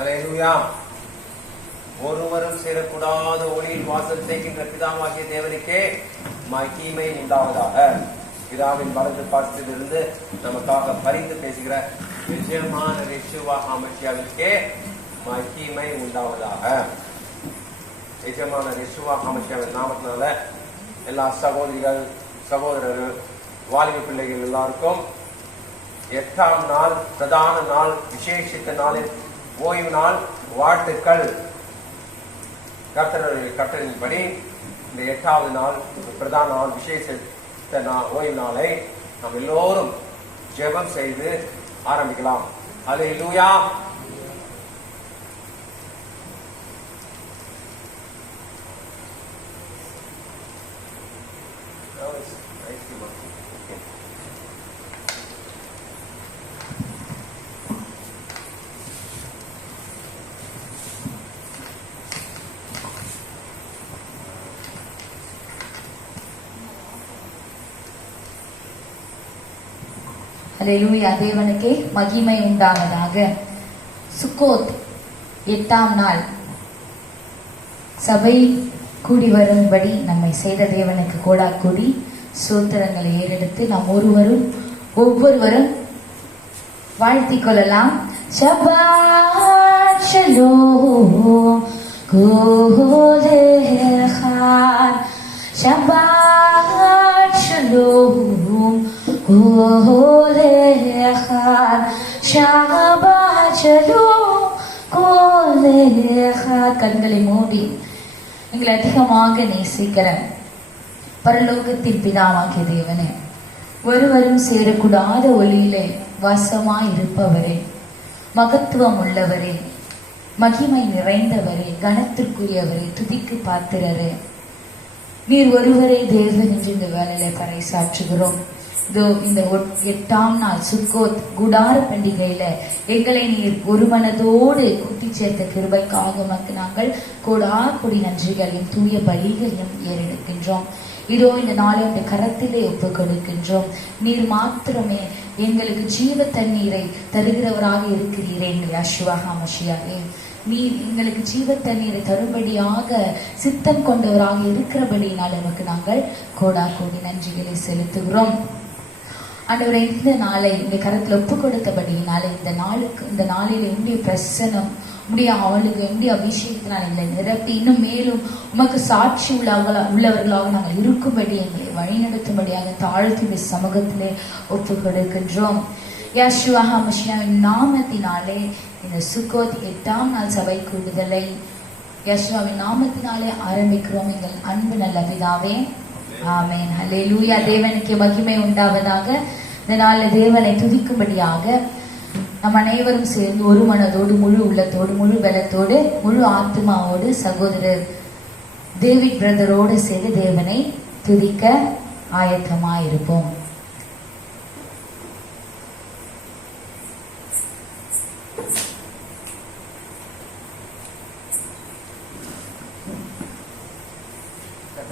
அல்லேலூயா. ஒருவரும் சேரக்கூடாத ஒளியில் வாசல் செய்கின்ற பிதாவாகிய தேவனுக்கே மகிமை உண்டாவதாக. பிதாவின் வலது பாசத்திலிருந்து நமக்காக பரிந்து பேசுகிற நிஜமான யெஷுவா ஹாமஷியாவிற்கே மகிமை உண்டாவதாக. நிஜமான யெஷுவா ஹாமஷியாவின் நாமத்தினால எல்லா சகோதரிகள், சகோதரர்கள், வாலிப பிள்ளைகள் எல்லாருக்கும் 8ஆம் நாள், பிரதான நாள், விசேஷித்த நாளின் ஓய்வு நாள் வாழ்த்துக்கள். கர்த்தருடைய கட்டளையின்படி இந்த 8வது நாள், பிரதான நாள், விசேஷித்த ஓய்வு நாளை நாம் எல்லோரும் ஜெபம் செய்து ஆரம்பிக்கலாம். அல்லேலூயா. அல்லேலூயா. தேவனுக்கே மகிமை உண்டாவதாக. சுக்கோத் 8ஆம் நாள் சபை கூடி வரும்படி நம்மை செய்த தேவனுக்கு கோடா கூடி சோத்திரங்களை ஏறெடுத்து நாம் ஒவ்வொருவரும் வாழ்த்திக் கொள்ளலாம். ஷபாத் ஷலோம் கோலேஹான், ஷபாத் ஷலோம் கோலேஹான், ஷபாத் ஷலோம் கோலேஹான். கண்களை மூடி எங்களை அதிகமாக நேசிக்கிற பரலோகத்தின் பிதாவாகிய தேவனே, ஒருவரும் சேரக்கூடாத ஒளியிலே வாசமாய் இருப்பவரே, மகத்துவம் உள்ளவரே, மகிமை நிறைந்தவரே, கனத்திற்குரியவரே, துதிக்கு பாத்திரரே, நீர் ஒருவரே தேவன் என்று இந்த வேலையில பறைசாற்றுகிறோம். இதோ இந்த 8ஆம் நாள் சுக்கோத் குடார பண்டிகையில எங்களை நீர் ஒரு மனதோடு கூட்டி சேர்த்த கிருபைக்காக உமக்கு நாங்கள் கோடி நன்றிகளையும் தூய பலிகளையும் ஏறெடுக்கின்றோம். இதோ இந்த நாளை இந்த கரத்திலே ஒப்பு கொடுக்கின்றோம். நீர் மாத்திரமே எங்களுக்கு ஜீவ தண்ணீரை தருகிறவராக இருக்கிறீரே எங்கள் யெஷுவா ஹாமஷியாவே. நீர் எங்களுக்கு ஜீவ தண்ணீரை தரும்படியாக சித்தம் கொண்டவராக இருக்கிறபடியினால் நமக்கு நாங்கள் கோடி நன்றிகளை செலுத்துகிறோம். ஆண்டவரே, இந்த நாளை இந்த கரத்தில் ஒப்பு கொடுத்தபடியினால இந்த நாளில் என்னுடைய பிரசனம், உடைய அவளுக்கு என்னுடைய அபிஷேகத்தினால் எங்களை நிரப்பி இன்னும் மேலும் உமக்கு சாட்சி உள்ளவர்களாக நாங்கள் இருக்கும்படி எங்களை வழிநடத்தும்படியாக தாழ்த்தி சமூகத்திலே ஒப்பு கொடுக்கின்றோம். யெஷுவா ஹாமஷியாவின் நாமத்தினாலே இந்த சுக்கோத் 8ஆம் நாள் சபை கூடுதலை யெஷுவாவின் நாமத்தினாலே ஆரம்பிக்கிறோம். எங்கள் அன்பு நல்ல பிதாவே, ஆமென். அல்லேலூயா. தேவனுக்கு மகிமை உண்டாவதாக. இந்த நாளில் தேவனை துதிக்கும்படியாக நம் அனைவரும் சேர்ந்து ஒரு மனதோடு, முழு உள்ளத்தோடு, முழு பலத்தோடு, முழு ஆத்மாவோடு சகோதரர் டேவிட் பிரதரோடு சேர்ந்து தேவனை துதிக்க ஆயத்தமாயிருப்போம்.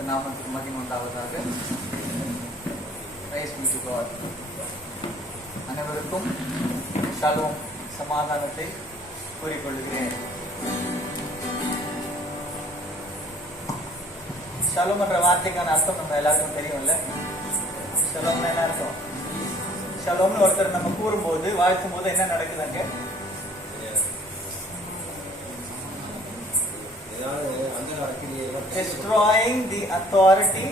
நாமத்துக்கு மகிமை உண்டாவதாக. அனைவருக்கும் ஷாலோம், சமாதானத்தை கூறிக்கொள்கிறேன். ஷாலோம் என்ற வார்த்தைக்கான அர்த்தம் நம்ம எல்லாருக்கும் தெரியும்ல. ஷாலோம்னா என்ன அர்த்தம்? ஷாலோம்னு ஒருத்தர் நம்ம கூறும்போது, வாழ்த்தும் போது என்ன நடக்குதுங்க? Destroying the authority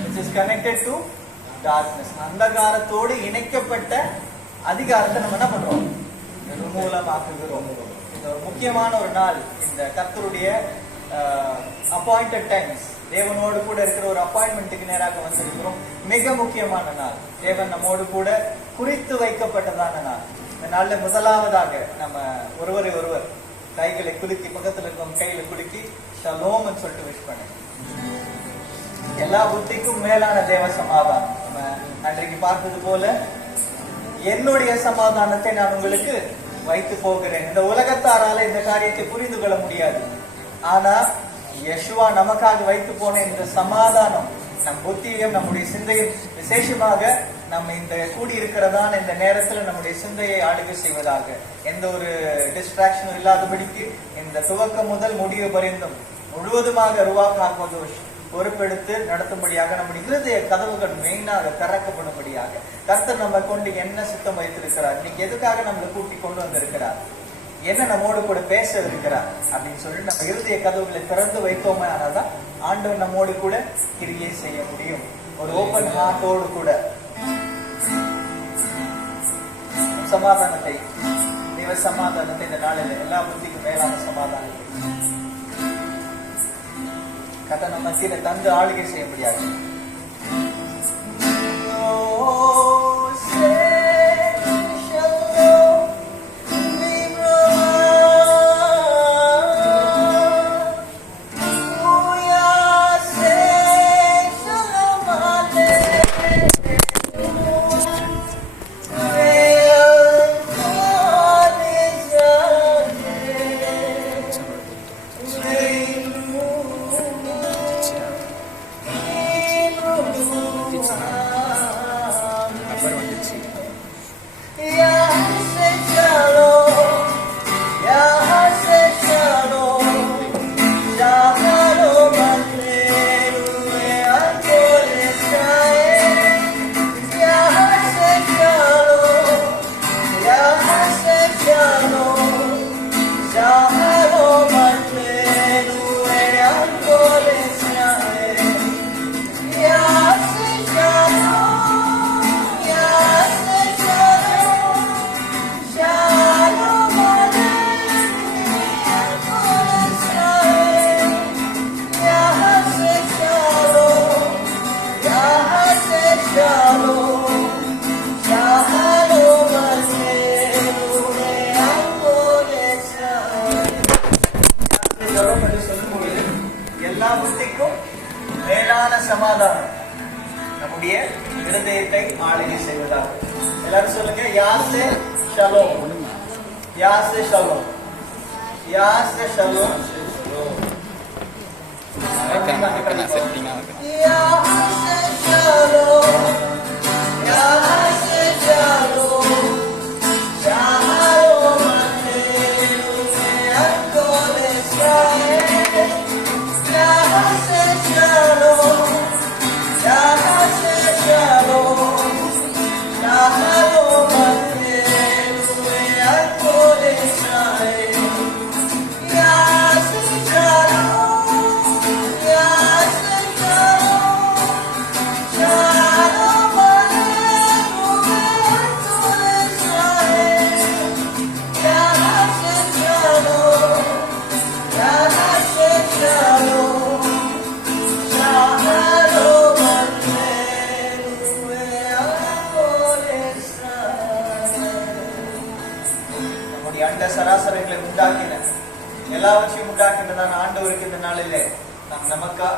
which is connected to darkness. அந்தகாரத்தோடு இணைக்கப்பட்ட அதிகாரத்தை நம்ம என்ன பண்றோம்? நிர்மூலமாக்குகிறோம். இது ஒரு முக்கியமான ஒரு நாள். இந்த கர்த்தருடைய அப்பாயிண்டட் டைம்ஸ், தேவனோடு கூட இருக்கிற ஒரு அப்பாயின்மெண்ட்டுக்கு நேராக வந்திருக்கிறோம். மிக முக்கியமான நாள். தேவன் நம்மோடு கூட குறித்து வைக்கப்பட்டதான நாள். இந்த நாள்ல முதலாவதாக நம்ம ஒருவர் கைகளை குலுக்கி, பக்கத்துல இருக்கவங்க கையில குலுக்கி ஷலோம் சொல்லிட்டு விஷ் பண்ணு. எல்லா புத்திக்கும் மேலான தேவ சமாதானம். நம்ம அன்றைக்கு பார்த்தது போல, என்னுடைய சமாதானத்தை நான் உங்களுக்கு வைத்து போகிறேன். இந்த உலகத்தாரால இந்த காரியத்தை புரிந்து கொள்ள முடியாது. ஆனா யெஷுவா நமக்காக வைத்து போன இந்த சமாதானம் நம் புத்தியையும் நம்முடைய சிந்தையும் விசேஷமாக நம்ம இந்த கூடி இருக்கிறதான இந்த நேரத்துல நம்முடைய சிந்தையை ஆளுகை செய்வதாக, எந்த ஒரு டிஸ்ட்ராக்ஷனும் இல்லாதபடிக்கு இந்த துவக்கம் முதல் முடிவு பரிந்தும் முழுவதுமாக ருவாக்காகோதோஷ் பொறுப்பெடுத்து நடத்தும்படியாக நம்முடைய இருதய கதவுகள் மெயினாக திறக்கப்படும்படியாக கர்த்தர் நம்ம கொண்டு என்ன சித்தம் வைத்திருக்கிறார், இன்னைக்கு எதுக்காக நம்மளை கூட்டி கொண்டு வந்திருக்கிறார், என்ன நம்மோடு கூட பேச இருக்கிறார் அப்படின்னு சொல்லி நம்ம இருதய கதவுகளை திறந்து வைத்தோமே ஆனாதான் ஆண்டவர் நம்மோடு கூட கிரியை செய்ய முடியும். ஒரு ஓபன் ஹார்ட்டோடு கூட சமாதானத்தை, தேவ சமாதானத்தை இந்த நாளில் எல்லா புத்திக்கும் மேலான சமாதானத்தை கர்த்தர் நம்ம மத்தியில தந்து ஆளுகை செய்ய முடியாது. எல்லா புத்திக்கும் மேலான சமாதானம் நம்முடைய இருதயத்தை ஆளுகை செய்வதாக. எல்லாரும் சொல்லுங்க, யாசே ஷலோம், யாசே ஷலோம், யாசே ஷலோம். சராசரங்களை உண்டாக்கின எல்லாவற்றையும் உண்டாக்கின்றதான ஆண்டவருக்கு இந்த நாளிலே நாம்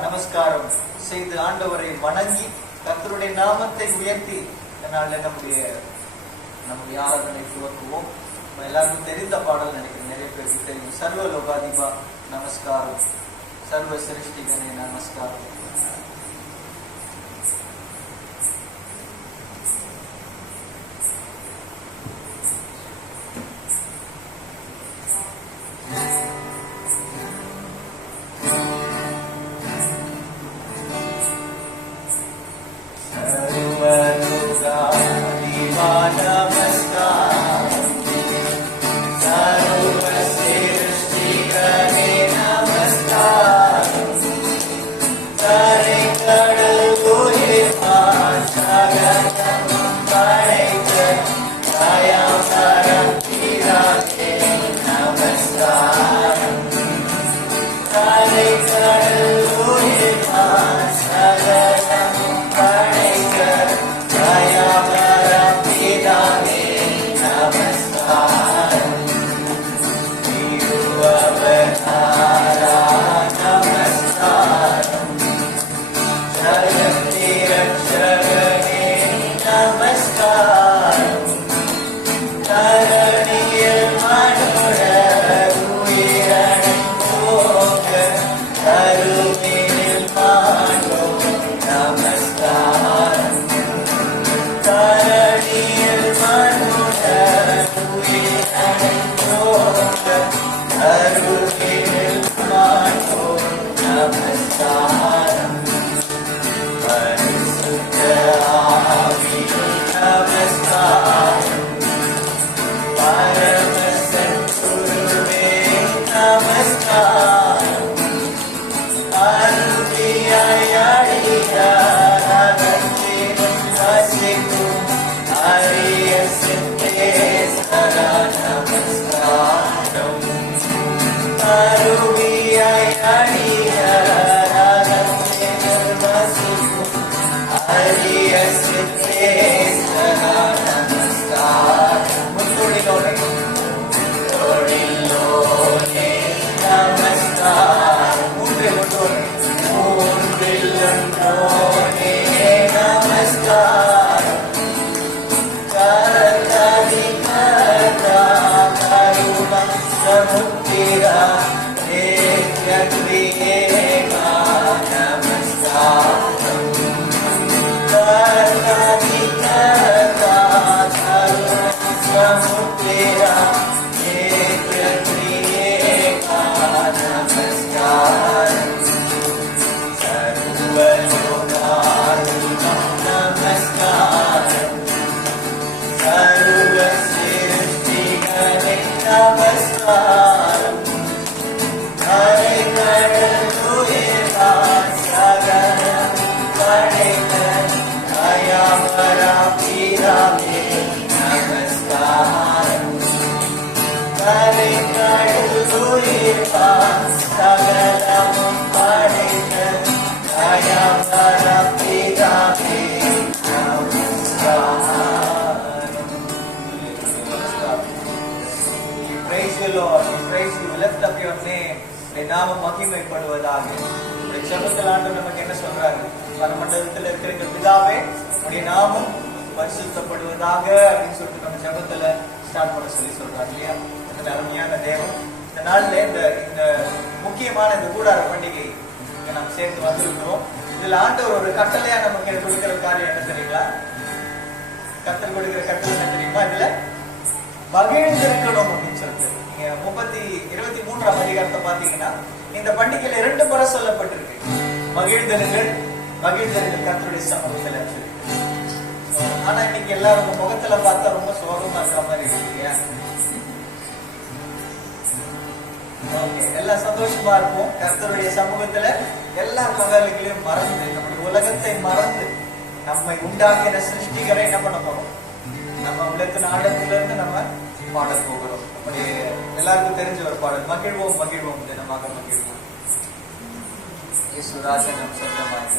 நமஸ்காரம் செய்து ஆண்டவரை வணங்கி கர்த்தருடைய நாமத்தை உயர்த்தி இந்த நாளில் நம்முடைய ஆராதனை துவக்குவோம். எல்லாருக்கும் தெரிந்த பாடல் நினைக்கிறேன், நிறைய பேருக்கு தெரியும். சர்வ லோகாதிபா நமஸ்காரம், சர்வ சிருஷ்டிகனே நமஸ்காரம். அருவியாய் அடியாராகம் வசிக்கும் அரிய சித்தேஸ்வரா நமஸ்காரம். முத்தொழிலோனே தொழிலோனே நமஸ்காரம். மூன்றில் ஒன்றோனே நமஸ்காரம். கரகதி கரா கருணம் சமுத்திரா ஏக்யக்ரியேகா நமஸ்காரம். கரகதி கரா கருணம் சமுத்திரா ஏக்யக்ரியேகா நமஸ்காரம். சர்வலோகாருணம் நமஸ்காரம். சர்வ சிருஷ்டிகளே நமஸ்காரம். ஹரே கடலுயிரா சகலம் படைத்த தயாவரா பிதாவே நமஸ்காரம். ஹரே கடலுயிரா சகலம் படைத்த தயாவரா பிதாவே நமஸ்காரம். Praise you, Lord. We praise you. Lift up your name. உடைய நாமம் மகிமைப்படுவதாக. உடைய ஜெபத்தில் ஆண்டவர் நமக்கு என்ன சொல்றாரு? பரமண்டலத்தில் இருக்கிற எங்கள் பிதாவே, உடைய நாமம் பரிசுத்தப்படுவதாக அப்படின்னு சொல்லிட்டு நம்ம ஜெபத்துல ஸ்டார்ட் பண்ண சொல்றாரு இல்லையா? அந்த அருமையான தேவன் இந்த நாள்ல இந்த முக்கியமான இந்த கூடார பண்டிகை நாம் சேர்ந்து வந்திருக்கிறோம். இதுல ஆண்டவர் ஒரு கட்டளையா நமக்கு கொடுக்கிற காரியம் என்ன தெரியுங்களா? கத்தர் கொடுக்கிற கட்டளை என்ன தெரியுமா? இதுல மகிழ்ந்திருக்கணும் அப்படின்னு சொல்லிட்டு நீங்க 23ஆம் அதிகாரத்தை பாத்தீங்கன்னா இந்த பண்டிகையில 2 முறை சொல்லப்பட்டிருக்கு. மகிழ்ந்தருங்கள் கர்த்தருடைய சமூகத்துல. ஆனா இன்னைக்கு எல்லாரும் உங்க முகத்துல பார்த்தா ரொம்ப சோகமா இருக்கிற மாதிரி இருக்கு இல்லையா? ஓகே, எல்லாம் சந்தோஷமா இருக்கும். கர்த்தருடைய சமூகத்துல எல்லா கவலைகளையும் மறந்து, நம்முடைய உலகத்தை மறந்து, நம்மை உண்டாக்கிற சிருஷ்டிகரை என்ன பண்ண போறோம்? நம்ம உலகத்தின் ஆழத்துல இருந்து நம்ம பாட போகிறோம். நம்முடைய எல்லாருக்கும் தெரிஞ்ச ஒரு பாடல், மகிழ்வோம் மகிழ்வோம் தினமாக மகிழ்வோம். இயேசுராஜன் நம் சொந்தமாக.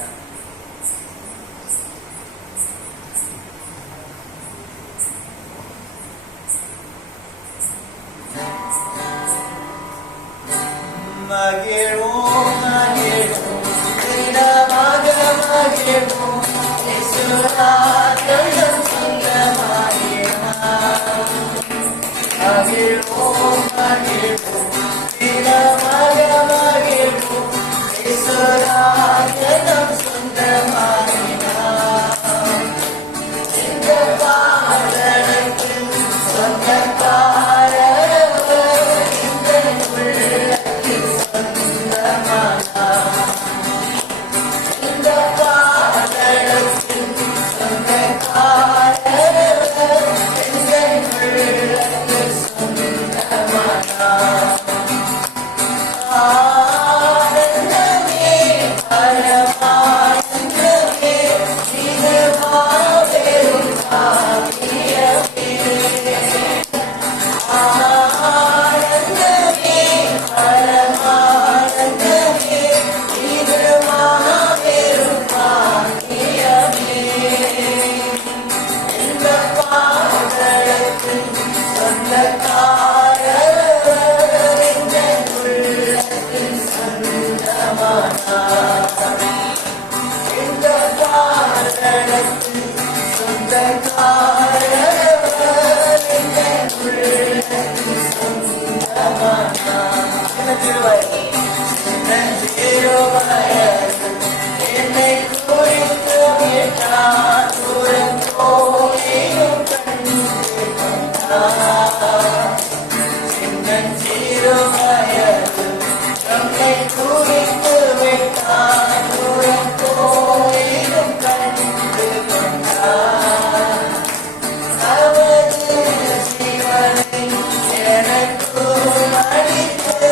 மகிழ்வோம் மகிழ்வோம் தினமாக மகிழ்வோம். இயேசுராஜன் நம் சொந்தமாக. மகிழ்வோம் மகிழ்வோம் தினமாக மகிழ்வோம். இயேசுராஜன் நம் சொந்தமாகினார். இந்த பாடலுக்கு சொந்தக்காரர் இந்த உள்ளத்தில் சொந்தமானார். இந்த பாடலுக்கு சொந்தக்காரர் இந்த உள்ளத்தில் சொந்தமானார். ஆனந்தமே பரமானந்தமே இது மாபெரும் பாக்கியமே. ஆனந்தமே பரமானந்தமே இது மாபெரும் பாக்கியமே. இந்த பாடலுக்கு சொந்தக்காரர் இந்த உள்ளத்தில் சொந்தமானார். இந்த பாடலுக்கு சொந்தக்காரர் இந்த உள்ளத்தில் சொந்தமானார். என்ன திருவயது? என்னை குறித்து விட்டார். தூரம் போயிடும் கண்டு கொண்டார். சின்னஞ்சிறு வயது நம்மை குறித்து விட்டார். தூரம் போயிடும் கண்டு கொண்டார். அவரது சிவனை எனக்கு அளித்து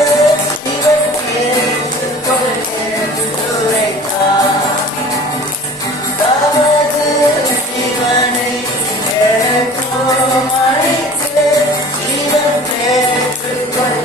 சிவன் ஏற்றுக்கொள் என்று உரைத்தார். தமது சிவனை எனக்கு அளித்து சிவன் ஏற்றுக்கொள்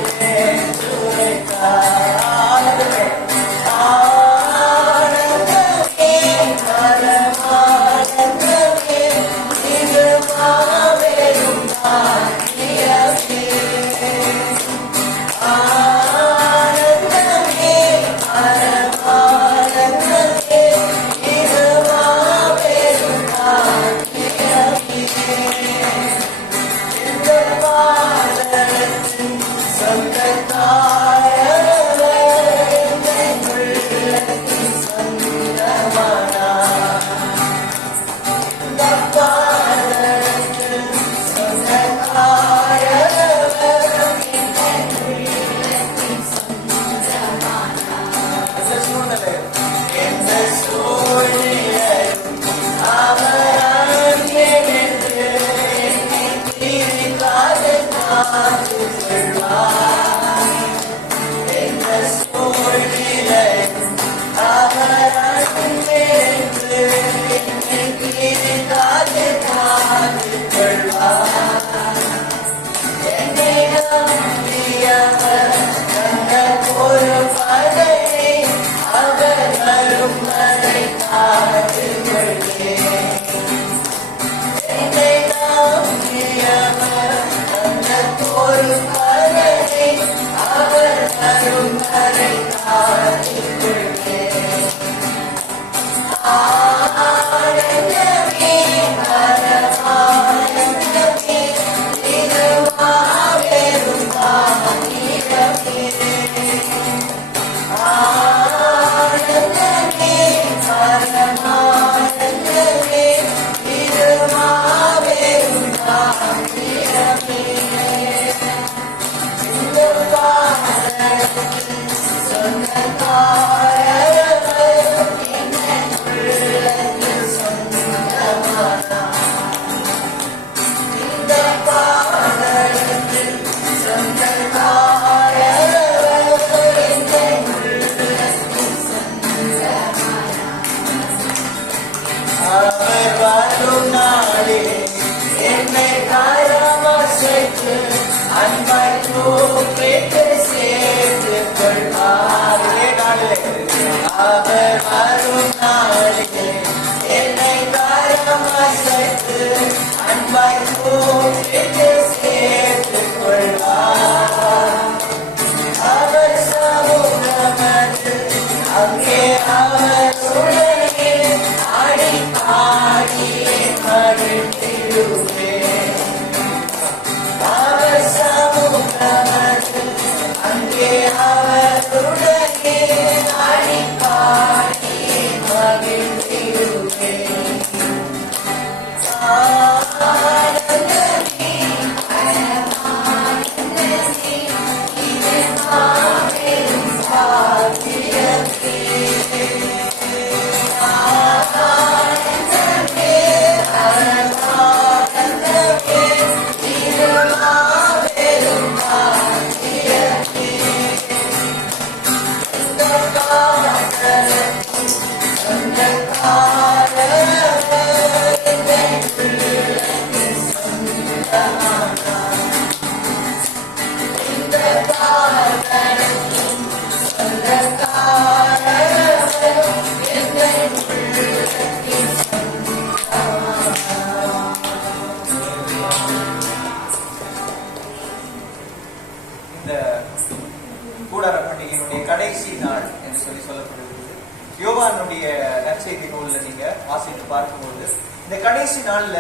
கூடார பண்டிகையினுடைய கடைசி நாள் என்று சொல்லப்படுகிறது. யோவானுடைய நற்செய்தி நூல்ல நீங்க வாசித்து பார்க்கும்போது இந்த கடைசி நாள்ல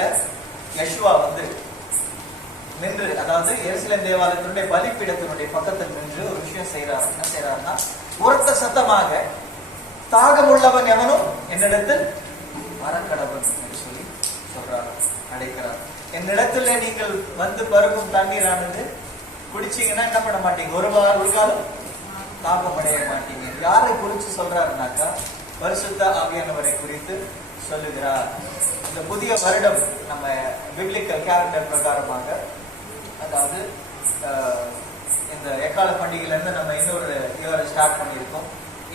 யெஷுவா நின்று, அதாவது எருசலேம் தேவாலயத்தினுடைய பலிப்பீடத்தினுடைய பக்கத்தில் நின்று ஒரு விஷயம் செய்யறாரு. என்ன செய்யறாருன்னா, உரத்த சத்தமாக தாகம் உள்ளவன் எவனும் என்னிடத்தில் வரக்கடவன் என்று சொல்லி சொல்றாரு, அழைக்கிறார். என்னிடத்துல நீங்கள் வந்து பருகும் தண்ணீரானது குடிச்சீங்கன்னா என்ன பண்ண மாட்டீங்க, ஒரு காலம் தாகம் அடைய மாட்டீங்க. யாரை குறித்து சொல்றாருனாக்கா, பரிசுத்த ஆவியானவரை குறித்து சொல்லுகிறார். இந்த புதிய வருடம் நம்ம பிப்ளிக்கல் கேலண்டர் பிரகாரமாக, அதாவது இந்த எக்கால பண்டிகையில இருந்து நம்ம இன்னொரு இயரை ஸ்டார்ட் பண்ணியிருக்கோம்.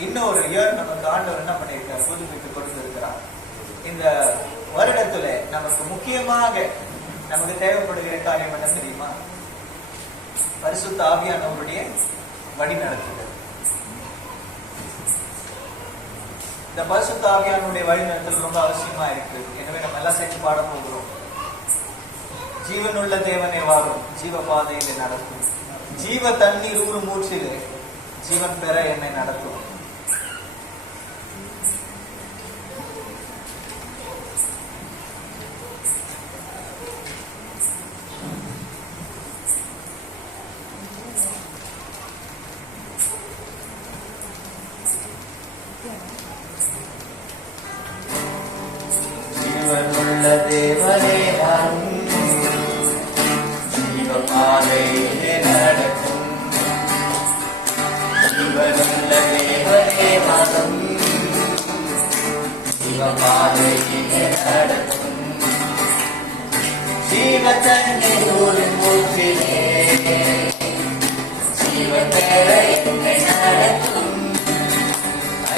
இன்னொரு இயர் நமக்கு ஆண்டவர் என்ன பண்ணியிருக்கார், புதுப்பித்து கொடுத்திருக்கிறார். இந்த வருடத்துல நமக்கு முக்கியமாக நமக்கு தேவைப்படுகிற காரியம் என்ன தெரியுமா? பரிசுத்த ஆவியானவருடைய வழி நடத்துதல். இந்த பரிசுத்த ஆவியானுடைய வழி நடத்தல் ரொம்ப அவசியமா இருக்கு. எனவே நம்ம எல்லாம் சேர்த்து பாட போகிறோம். ஜீவனுள்ள தேவனே வாரும், ஜீவ பாதையிலே நடத்தும், ஜீவ தண்ணீர் ஊறும் மூச்சிலே ஜீவன் பெற என்னை நடத்தும். தேவனே வரும் ஜீவபாதையிலே நடக்கும் ஜீவனுள்ள தேவனே வரும் ஜீவபாதையிலே நடக்கும் ஜீவ தண்ணீர் ஊற்றிலே ஜீவன் பெற என்னை நடக்கும்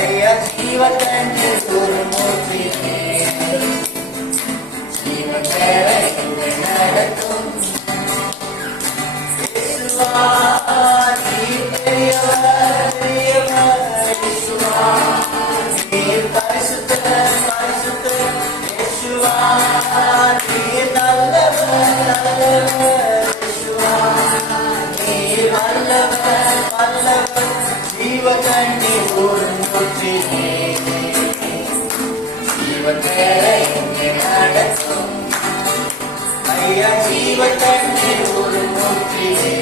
ஐயா ஜீவ தண்ணீர் ஊற்றிலே ஜீவன் பெற என்னை நடக்கும் இயேசுவா நீர் பெரியவர் பெரியவர் இயேசுவா நீர் பரிசுத்தர் பரிசுத்தர் இயேசுவா நீர் நல்லவர் நல்லவர் இயேசுவா நீர் வல்லவர் வல்லவர் ஜீவ தண்ணீர் ஊற்றிலே ஜீவன் பெற என்னை நடக்கும் ஐயா ஜீவ தண்ணீர் ஊற்றிலே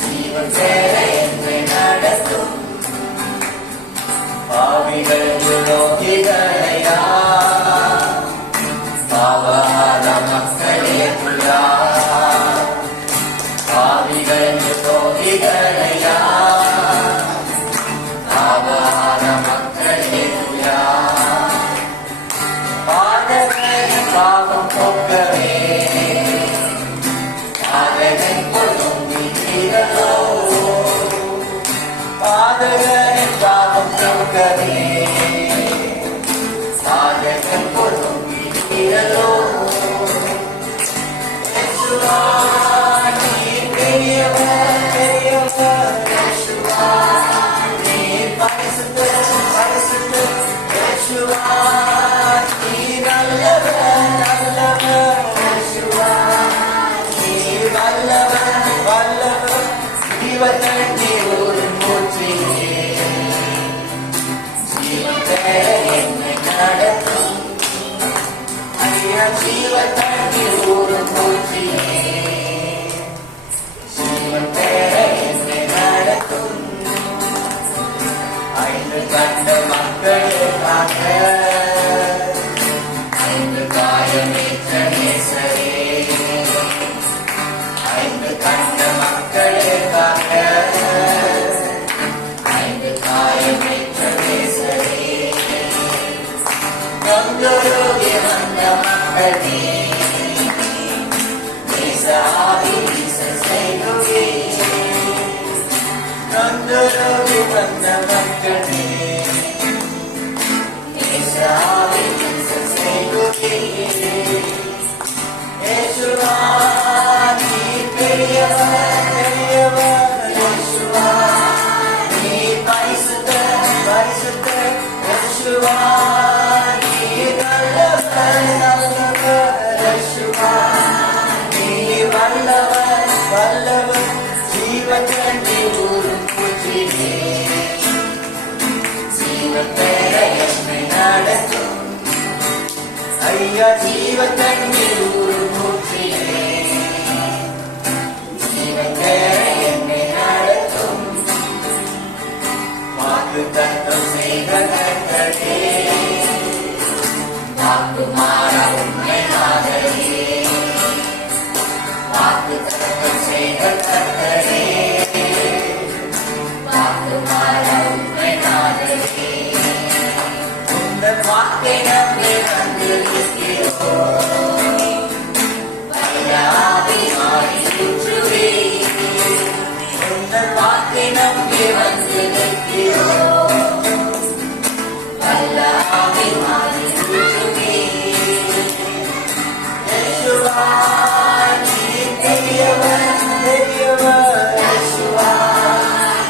ஜீவன் பெற என்னை நடக்கும் பாவிகள் துரோகிகளையா பாவாத மக்களே புலா பாவிகள் துரோகிகளையா பாவாத மக்களே புலா பாதகன் பாவம் போக்கவே பாதகன் பொருந்தி தீரலோ பாதகன் பாவம் போக்கவே பாதகன் பொருந்தி தீரலோ இயேசுவா நீர் பெரியவர் பெரியவர் இயேசுவா நீர் பரிசுத்தர் பரிசுத்தர் இயேசுவா நீர் நல்லவர் நல்லவர் இயேசுவா நீர் வல்லவர் வல்லவர் ஜீவ தண்ணீர் ஊற்றிலே ஜீவன் பெற என்னை நடக்கும் ஐயா ஜீவ தண்ணீர் ஊற்றிலே ஜீவன் பெற என்னை நடக்கும் ஐந்து கண்ட மக்களுக்காக ஐந்து காயமேற்ற நேசரே ஐந்து கண்ட மக்களுக்காக ஐந்து காயமேற்ற நேசரே நொந்துருகி வந்த மக்களே நேசாதி வீச செய்துவே நொந்துருகி வந்த மக்களே நேசாதி வீச செய்துவே இயேசுவா நீர் பெரியவர் பெரியவர் இயேசுவா நீர் பரிசுத்தர் பரிசுத்தர் இயேசுவா நீர் நல்லவர் நல்லவர் இயேசுவா நீர் வல்லவர் வல்லவர் ஜீவ தண்ணீர் ஊற்றிலே ஜீவன் பெற என்னை நடக்கும் ஐயா ஜீவ தண்ணீர் ஊற்றிலே ஜீவன் பெற என்னை நடக்கும் வாக்கு தத்தம் செய்த கர்த்தரே வாக்கு மாற உண்மை நாதரே வாக்கு தத்தம் செய்த கர்த்தரே வாக்கு மாற உண்மை நாதரே உந்தன் வாக்கை நம்பி வந்திருக்கிறோம் வல்லஆவி மாறி சுற்றுவே உந்தன் வாக்கை நம்பி வந்திருக்கிறோம் வல்லஆவி மாறி சுற்றுவே இயேசுவா நீர் பெரியவர் பெரியவர் இயேசுவா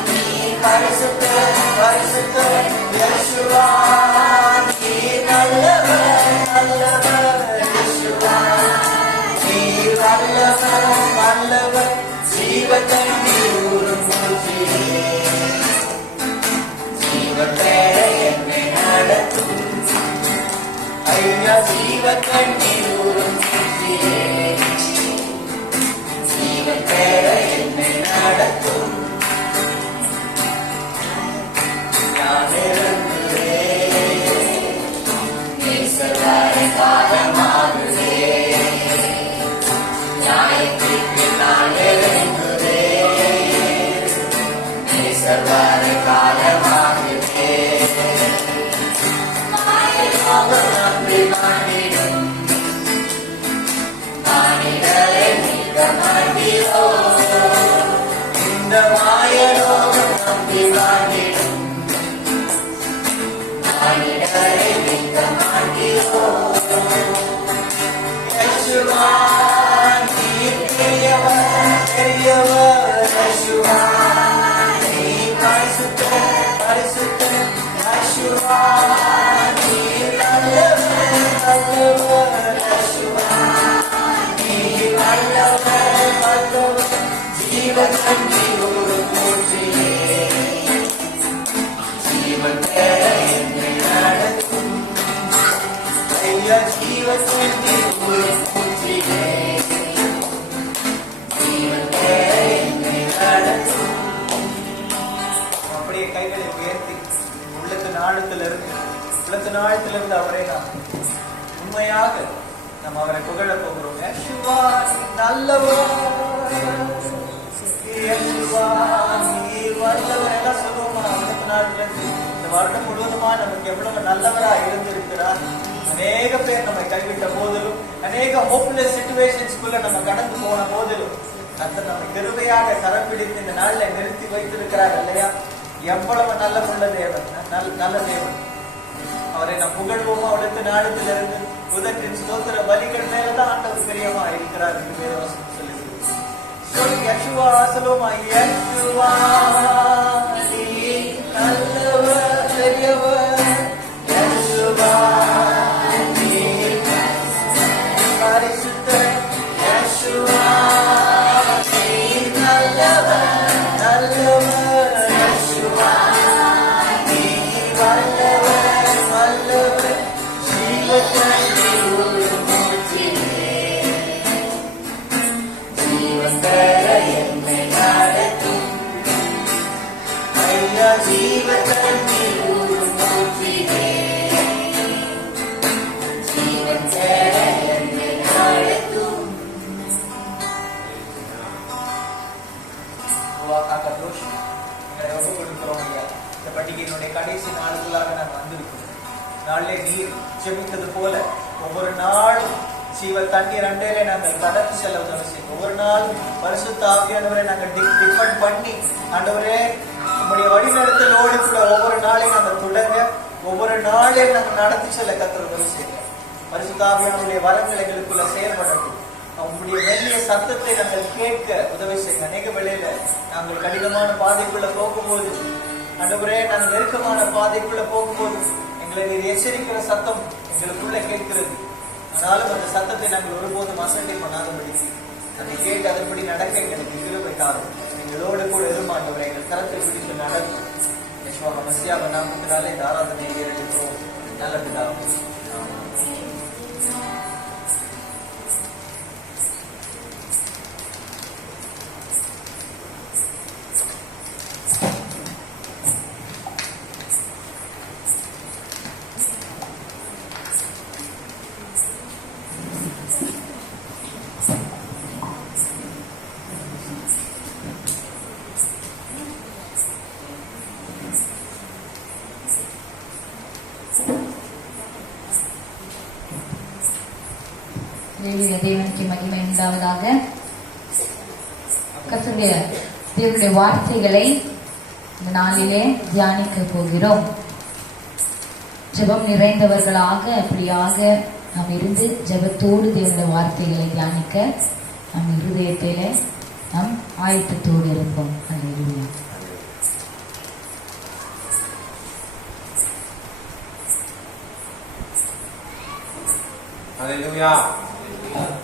நீர் பரிசுத்தர் பரிசுத்தர் இயேசுவா நீர் நல்லவர் நல்லவர் இயேசுவா நீர் வல்லவர் வல்லவர் ஜீவ தண்ணீர் ஊற்றிலே ஜீவன் பெற என்னை நடக்கும் ஐயா ஜீவ தண்ணீர் ஊற்றிலே ஜீவன் பெற என்னை நடக்கும் நான் இறங்குகிறேன் நேசராய் தண்ணீர் ஊரும் ஊற்றிலே ஜீவன் பெற என்னை நடத்தும். ஐயா ஜீவ தண்ணீர் ஊரும் ஊற்றிலே ஜீவன் பெற என்னை நடத்தும். அப்படியே கைகளை உயர்த்தி உள்ளத்தின் ஆழத்திலிருந்து அவரை நாம் உண்மையாக நம்ம அவரை புகழ போகிறோம். யெகோவா நல்லவர், யெகோவா நீர் வல்லவர். எல்லாம் சொல்லுவோமா? உள்ளத்தின் ஆழத்திலிருந்து இந்த வருடம் முழுவதுமா நமக்கு எவ்வளவு நல்லவரா இருந்திருக்கிறார். அநேக பேர் நம்மை கைவிட்ட போதிலும், அநேக ஹோப்லெஸ் சிச்சுவேஷன்ஸ்குள்ள நம்ம கடந்து போன போதிலும் கர்த்தர் நம்மை கிருபையாக கரம் பிடித்து இந்த நாள்ல நிறுத்தி வைத்திருக்கிறார் இல்லையா? எவ்வளவு நல்ல தேவன், நல்ல தேவன். அவரை நாம் புகழ்வோமா? அவளுக்கு நாடத்திலிருந்து உதட்டின் ஸ்தோத்திர பலிகள் மேலதான் ஆண்டவர் பிரியமா இருக்கிறார் என்று வேதவசனம் சொல்லுகிறது. யெகோவா சொல்லுவோமா? யெகோவா நீர் நல்லவர், பெரியவர். யெகோவா நீர் பரிசுத்தர். யெகோவா நீர் நல்லவர், நல்லவர். யெகோவா நீர் வல்லவர், வல்லவர். ஜீவத்தண்ணீர் ஊரும் ஊற்றிலே ஜீவன் பெற என்னை நடத்தும். ஐயா ஜீவத்தண்ணீர் ஊரும் ஊற்றிலே ஜீவன் பெற என்னை நடத்தும். காக்கரோஷ் எங்களை ஒப்பு கொடுக்கிறோம் ஐயா. இந்த பண்டிகையினுடைய கடைசி நாளுக்குள்ளாக நாங்கள் வந்திருக்கிறோம். நாளிலே நீர் ஜெபித்தது போல ஒவ்வொரு நாளும் ஜீவ தண்ணீர் அண்டையிலே நாங்கள் கடந்து செல்ல உதவி செய்யும். ஒவ்வொரு நாளும் பரிசுத்த ஆவியானவரை நாங்கள் டிபெண்ட் பண்ணி ஆண்டவரே உங்களுடைய வழிநடத்தலோடு கூட ஒவ்வொரு நாளையும் நாங்கள் தொடங்க, ஒவ்வொரு நாளையும் நாங்கள் நடத்தி செல்ல கர்த்தர் உதவி செய்யும். பரிசுத்த ஆவியானவருடைய வரங்கள் எங்களுக்குள்ள செயல்படட்டும். உங்களுடைய மெல்லிய சத்தத்தை நாங்கள் கேட்க உதவி செய்யும். அநேக வேளையில நாங்கள் கடினமான பாதைக்குள்ள போகும்போது ஆண்டவரே, நாங்கள் நெருக்கமான பாதைக்குள்ள போகும்போது எங்களை நீர் எச்சரிக்கிற சத்தம் எங்களுக்குள்ள கேட்கிறது. ஆனாலும் அந்த சத்தத்தை நாங்கள் ஒருபோதும் அசட்டை பண்ணாதபடி அதை கேட்டு அதன்படி நடக்க எங்களுக்கு கிருபை தாரும். எங்களோடு கூட எதிர்மாண்டவரை எங்கள் கரத்தை பிடித்து நடக்கும். யெகோவா மசியாக நாமத்தினாலே இந்த ஆராதனையை ஏறெடுக்கிறோம். நல்ல பிதாவே. தேவனுக்கு மகிமை உண்டாவதாக. கர்த்தருடைய தேவனுடைய வார்த்தைகளை இந்த நாளிலே தியானிக்க போகிறோம். ஜெபம் நிறைந்தவர்களாக அப்படியாக நாம் இருந்து ஜெபத்தோடு தேவனுடைய வார்த்தைகளை தியானிக்க நம் இருதயத்திலே நாம் ஆயத்தத்தோடு இருப்போம். அல்லேலூயா. அல்லேலூயா.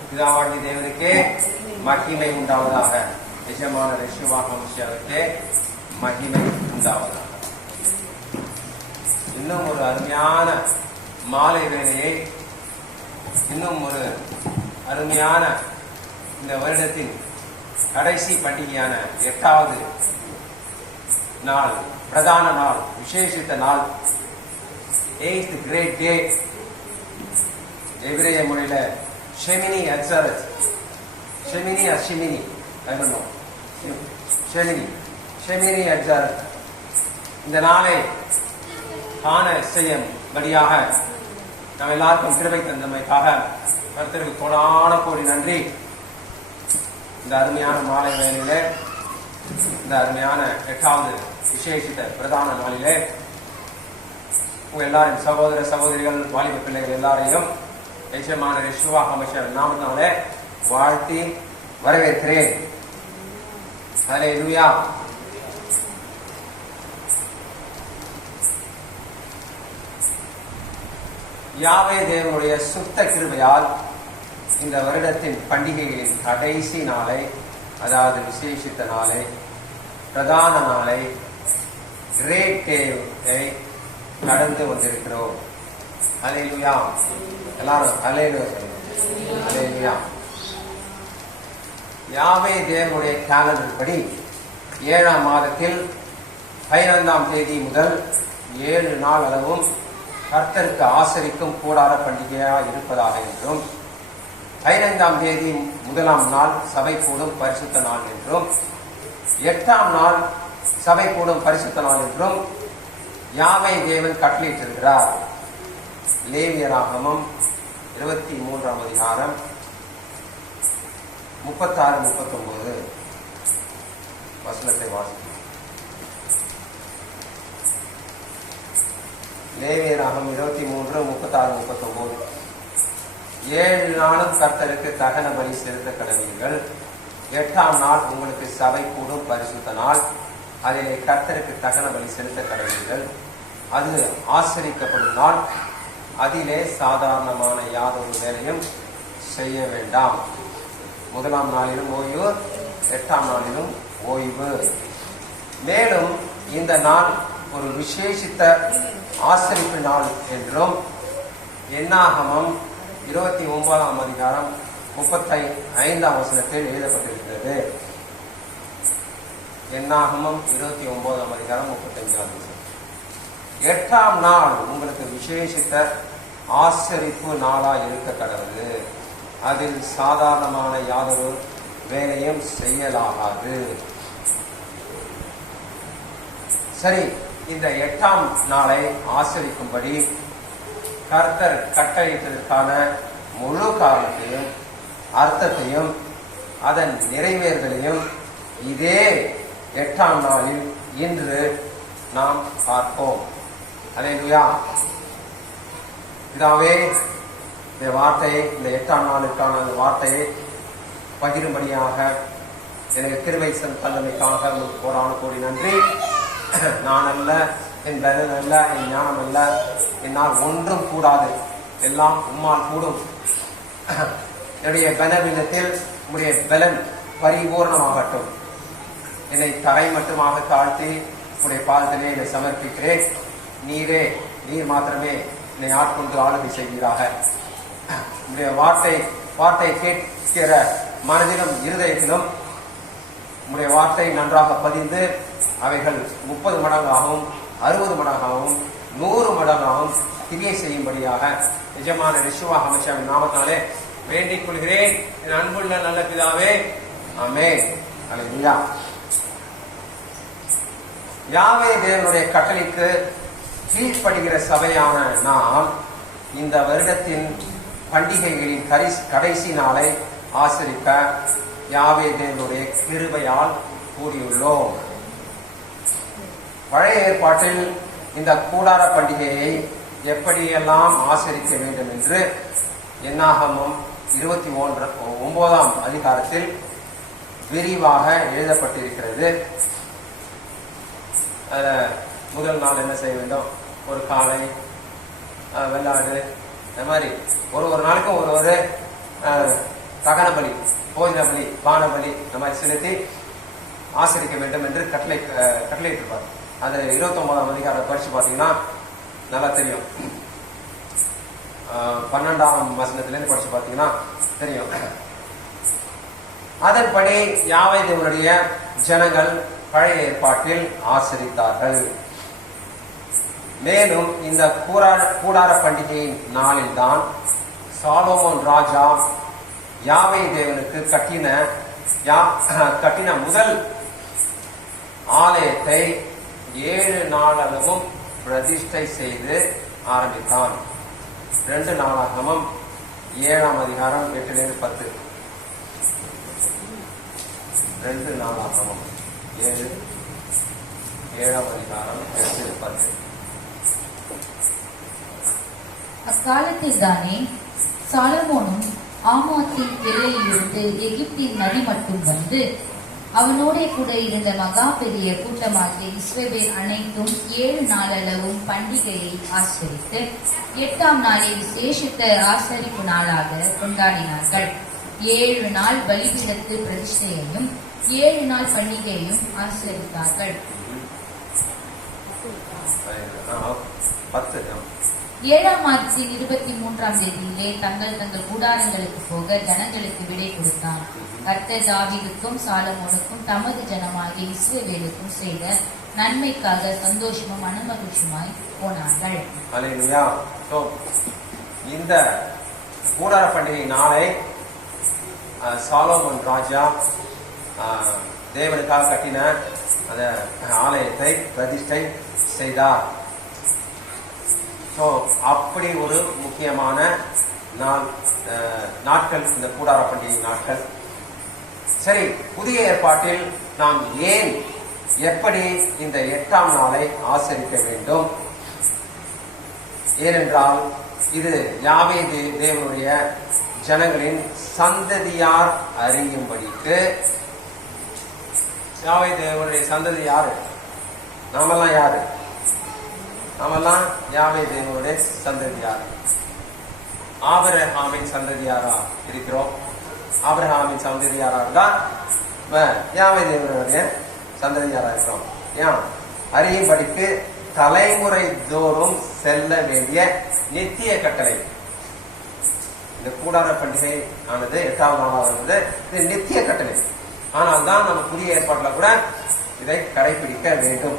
பிதாவாகிய தேவனுக்கே மகிமை உண்டாவதாக. எஜமான யெகோவா மசியாவுக்கே மகிமை உண்டாவதாக. இன்னும் ஒரு அருமையான மாலை வேளையை, இன்னும் ஒரு அருமையான இந்த வருடத்தின் கடைசி பண்டிகையான 8வது நாள், பிரதான நாள், விசேஷித்த நாள், 8th கிரேட் டே. எபிரேய மொழியில ஷெமினி அக்ஸரத், ஷெமினி அஷிமினி, ஷெமினி அக்ஸரத். இந்த நாளை காண செய்யும்படியாக நாம் எல்லாருக்கும் கிருபை தந்தமைக்காக கர்த்தருக்கு கோடான கோடி நன்றி. இந்த அருமையான மாலை வேளையிலே, இந்த அருமையான 8வது விசேஷித்த பிரதான நாளிலே உங்க எல்லாரும் சகோதர சகோதரிகள், வாலிப பிள்ளைகள் எல்லாரையும் எஜமான யெகோவா மசியாவின் நாமத்தினாலே வாழ்த்தி வரவேற்கிறேன். அல்லேலூயா. யாவே தேவனுடைய சுத்த கிருபையால் இந்த வருடத்தின் பண்டிகைகளின் கடைசி நாளை அதாவது விசேஷித்த நாளை, பிரதான நாளை, கிரேட் டேவை கடந்து வந்திருக்கிறோம். அல்லேலூயா. எல்லாரும் அல்லேலூயா. அல்லேலூயா. யாவே தேவனுடைய கேலண்டர் படி 7ஆம் மாதத்தில் 15ஆம் தேதி முதல் 7 நாள் அளவும் கர்த்தருக்கு ஆசரிக்கும் கூடார பண்டிகையாக இருப்பதாக என்றும், 15ஆம் தேதி 1ஆம் நாள் சபை கூடும் பரிசுத்த நாள் என்றும், 8ஆம் நாள் சபை கூடும் பரிசுத்த நாள் என்றும் யாவே தேவன் கட்டளையிட்டிருக்கிறார். லேவியராகமம் 23ஆம் அதிகாரம் 36-39 வசனத்தை வாசிக்கிறோம். லேவியராகமம் 23:36-39. 7 நாளும் கர்த்தருக்கு தகன பலி செலுத்த கடவீர்கள். 8ஆம் நாள் உங்களுக்கு சபை கூடும் பரிசுத்த நாள். அதிலே கர்த்தருக்கு தகன பலி செலுத்த கடவீர்கள். அது ஆசரிக்கப்படும் நாள். அதிலே சாதாரணமான யாதொரு வேலையும் செய்ய வேண்டாம். 1ஆம் நாளிலும் ஓய்வு, 8ஆம் நாளிலும் ஓய்வு. மேலும் இந்த நாள் ஒரு விசேஷித்த ஆசரிப்பு நாள் என்றும் என்னாகமம் 29ஆம் அதிகாரம் 35ஆம் வசனத்தில் எழுதப்பட்டிருக்கிறது. என்னாகமம் 29ஆம் அதிகாரம் 35ஆம் வசனம். 8ஆம் நாள் உங்களுக்கு விசேஷித்த ஆசரிப்பு நாளா இருக்க கடவுது. அதில் சாதாரணமான யாதொரு வேலையும் செய்யலாகாது. சரி, இந்த 8ஆம் நாளை ஆசரிக்கும்படி கர்த்தர் கட்டளையிட்டதற்கான முழு காரணத்தையும் அர்த்தத்தையும் அதன் நிறைவேறுதலையும் இதே 8ஆம் நாளில் இன்று நாம் பார்ப்போம். அல்லேலூயா. பிதாவே, இந்த வார்த்தையை, இந்த 8ஆம் நாளுக்கான வார்த்தையை பகிரும்படியாக எனக்கு கிருபை தந்தமைக்காக கோடான கோடி நன்றி. நான் அல்ல, என் பலன் அல்ல, என் ஞானம் அல்ல, என்னால் ஒன்றும் கூடாது, எல்லாம் உம்மால் கூடும். என்னுடைய பலவீனத்தில் உம்முடைய பலன் பரிபூர்ணமாகட்டும். என்னை தரை மட்டுமாக தாழ்த்தி உடைய பாதத்திலே என்னை சமர்ப்பிக்கிறேன். நீர் மாத்திரமே என்னை ஆட்கொண்டு ஆளுகை செய்வீராக. உடைய வார்த்தை கேட்கிற மனதிலும் இருதயத்திலும் உடைய வார்த்தை நன்றாக பதிந்து அவைகள் 30 மடங்காகவும் 60 மடங்காகவும் 100 மடங்காகவும் கிரியை செய்யும்படியாக நிஜமான யெகோவா ஹமேஷாவின் நாமத்தினாலே வேண்டிக் கொள்கிறேன். என் அன்புள்ள நல்ல பிதாவே, ஆமென். அல்லேலூயா. யாவே தேவனுடைய கட்டளைக்கு கீழ்ப்படுகிற சபையான நாம் இந்த வருடத்தின் பண்டிகைகளின் கடைசி நாளை ஆசரிக்க யாவே தேவனுடைய கிருபையால் கூறியுள்ளோம். பழைய ஏற்பாட்டில் இந்த கூடார பண்டிகையை எப்படியெல்லாம் ஆசரிக்க வேண்டும் என்று என்னாகமம் 29ஆம் அதிகாரத்தில் விரிவாக எழுதப்பட்டிருக்கிறது. முதல் நாள் என்ன செய்ய வேண்டும்? ஒரு காளை, வெள்ளாடு, இந்த மாதிரி ஒரு நாளுக்கும் ஒரு தகன பலி, போஜன பலி, பான பலி இந்த மாதிரி செலுத்தி ஆசரிக்க வேண்டும் என்று கட்டளையிட்டிருப்பார். அது 29ஆம் அதிகாரம் படிச்சு பார்த்தீங்கன்னா நல்லா தெரியும். 12ஆம் வசனத்திலிருந்து படிச்சு பார்த்தீங்கன்னா தெரியும். அதன்படி யாவே தேவனுடைய ஜனங்கள் பழைய ஏற்பாட்டில் ஆசரித்தார்கள். மேலும் இந்த கூடார பண்டிகையின் நாளில் தான் சாலோமோன் ராஜா யாவே தேவனுக்கு கட்டின முதல் ஆலயத்தை 7 நாளளவும் பிரதிஷ்டை செய்து ஆரம்பித்தான். 2 நாளாகமம் 7ஆம் அதிகாரம் 8-10. 2 நாளாகமம் 7ஆம் அதிகாரம் 8-10. அக்காலத்தில் தானே சாலமோனும் ஆமாத்தின் எல்லையிலிருந்து எகிப்தின் நதி மட்டும் வந்து அவனோட கூட இருந்த மகா பெரிய கூட்டமாகிய இஸ்ரவேல் அனைத்தும் 7 நாளளவும் பண்டிகையை ஆசரித்து 8ஆம் நாளை விசேஷித்த ஆசரிப்பு நாளாக கொண்டாடினார்கள். 7 நாள் பலிபீடத்து பிரதிஷ்டையையும் 7 நாள் பண்டிகையையும் ஆசரித்தார்கள். 10. 7ஆம் மாதத்தின் 23ஆம் தேதியிலே தங்கள் தங்கள் கூடாரங்களுக்கு போக ஜனங்களுக்கு விடை கொடுத்தார். கர்த்தர் தாவீதுக்கும் சாலமோனுக்கும் தமது ஜனமாகிய இஸ்ரவேலுக்கும் செய்த நன்மைக்காக சந்தோஷமும் மனமகிழ்ச்சியுமாய் போனார்கள். அல்லேலூயா. இந்த கூடார பண்டிகை நாளை சாலோமன் ராஜா தேவனுக்காக கட்டின அந்த ஆலயத்தை பிரதிஷ்டை செய்தார். அப்படி ஒரு முக்கியமான நாட்கள் இந்த கூடார பண்டிகை நாட்கள். சரி, புதிய ஏற்பாட்டில் நாம் ஏன் எப்படி இந்த 8ஆம் நாளை ஆசரிக்க வேண்டும்? ஏனென்றால் இது யாவே தேவனுடைய ஜனங்களின் சந்ததியார் அறியும்படிக்கு. யாவே தேவனுடைய சந்ததி யாரு? நாமெல்லாம் யாரு? நாமெல்லாம் யாவே தேவனுடைய சந்ததியார். ஆபிரகாமின் சந்ததியாரா இருக்கிறோம். ஆபிரகாமின் சந்ததியாரா இருந்தா யாவே தேவனுடைய சந்ததியாரா இருக்கிறோம். ஏன்? அறியும்படிக்கு தலைமுறை தோறும் செல்ல வேண்டிய நித்திய கட்டளை. இந்த கூடார பண்டிகை ஆனது 8ஆம் நாளானது இது நித்திய கட்டளை. ஆனால் தான் நம்ம புதிய ஏற்பாட்டில் கூட இதை கடைபிடிக்க வேண்டும்.